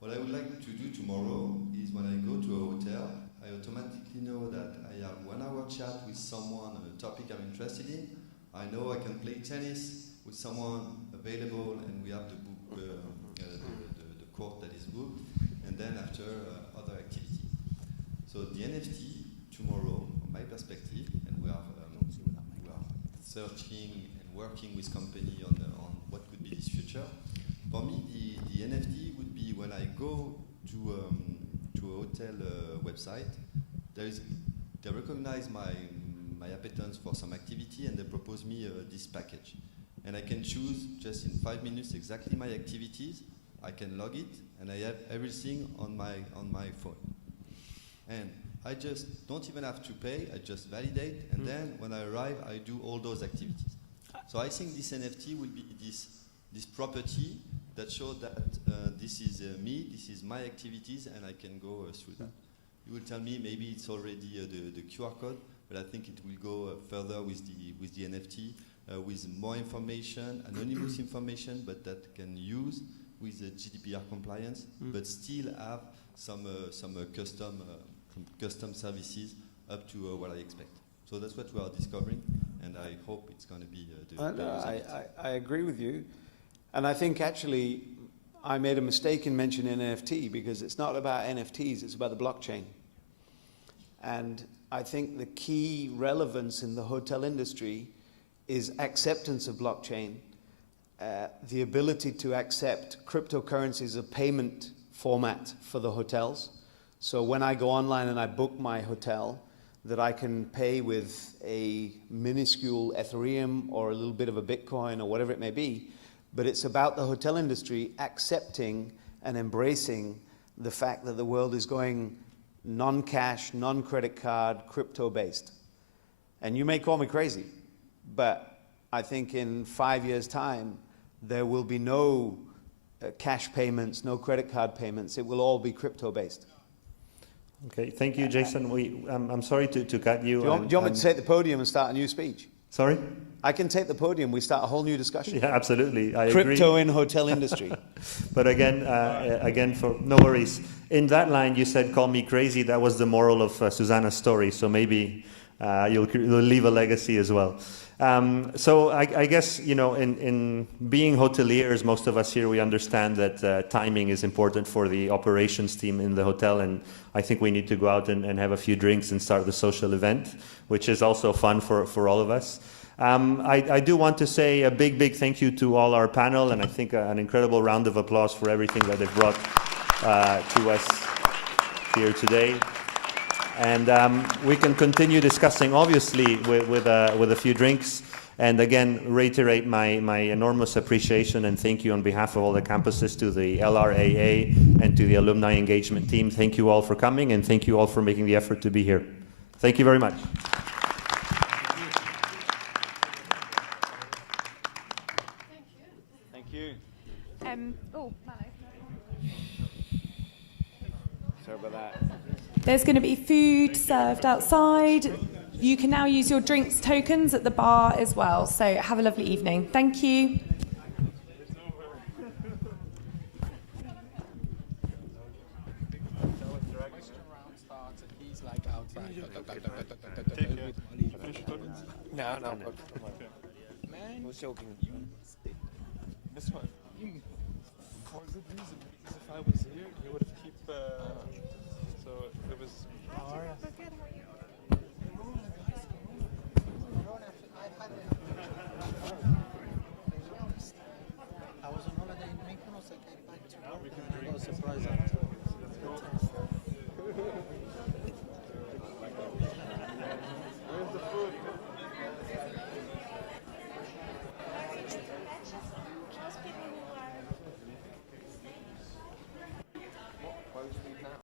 What I would like to do tomorrow is when I go to a hotel, I automatically know that I have 1 hour chat with someone on a topic I'm interested in. I know I can play tennis with someone available, and we have the court that is booked, and then after other activity. So the NFT tomorrow, from my perspective, and we are searching and working with company on what could be this future. For me, the NFT would be when I go to a hotel website, they recognize my appetence for some activity, and they propose me this package. And I can choose just in 5 minutes exactly my activities. I can log it, and I have everything on my phone. And I just don't even have to pay, I just validate, and then when I arrive, I do all those activities. So I think this NFT will be this property that shows that this is me, this is my activities, and I can go through that. You will tell me maybe it's already the QR code, but I think it will go further with the NFT, with more information, anonymous information, but that can use with the GDPR compliance, but still have some custom services up to what I expect. So that's what we are discovering, and I hope it's going to be I agree with you. And I think actually I made a mistake in mentioning NFT, because it's not about NFTs, it's about the blockchain. And I think the key relevance in the hotel industry is acceptance of blockchain, the ability to accept cryptocurrencies as a payment format for the hotels. So when I go online and I book my hotel, that I can pay with a minuscule Ethereum or a little bit of a Bitcoin or whatever it may be. But it's about the hotel industry accepting and embracing the fact that the world is going non-cash, non-credit card, crypto-based. And you may call me crazy, but I think in 5 years' time, there will be no cash payments, no credit card payments. It will all be crypto-based. Okay, thank you, Jason. I'm sorry to cut you. Do you want me to take the podium and start a new speech? Sorry? I can take the podium. We start a whole new discussion. Yeah, absolutely. I Crypto agree. Crypto in hotel industry. But again, for no worries. In that line, you said, "Call me crazy." That was the moral of Susanna's story. So maybe you'll leave a legacy as well. So I guess, you know, in being hoteliers, most of us here, we understand that timing is important for the operations team in the hotel, and I think we need to go out and have a few drinks and start the social event, which is also fun for all of us. I do want to say a big thank you to all our panel, and I think an incredible round of applause for everything that they've brought to us here today. And we can continue discussing, obviously, with a few drinks. And again, reiterate my enormous appreciation and thank you on behalf of all the campuses to the LRAA and to the alumni engagement team. Thank you all for coming, and thank you all for making the effort to be here. Thank you very much. you. Oh, Sorry about that. there's going to be food served outside. You can now use your drinks tokens at the bar as well. So have a lovely evening. Thank you. No, I'm okay. Man, I was joking.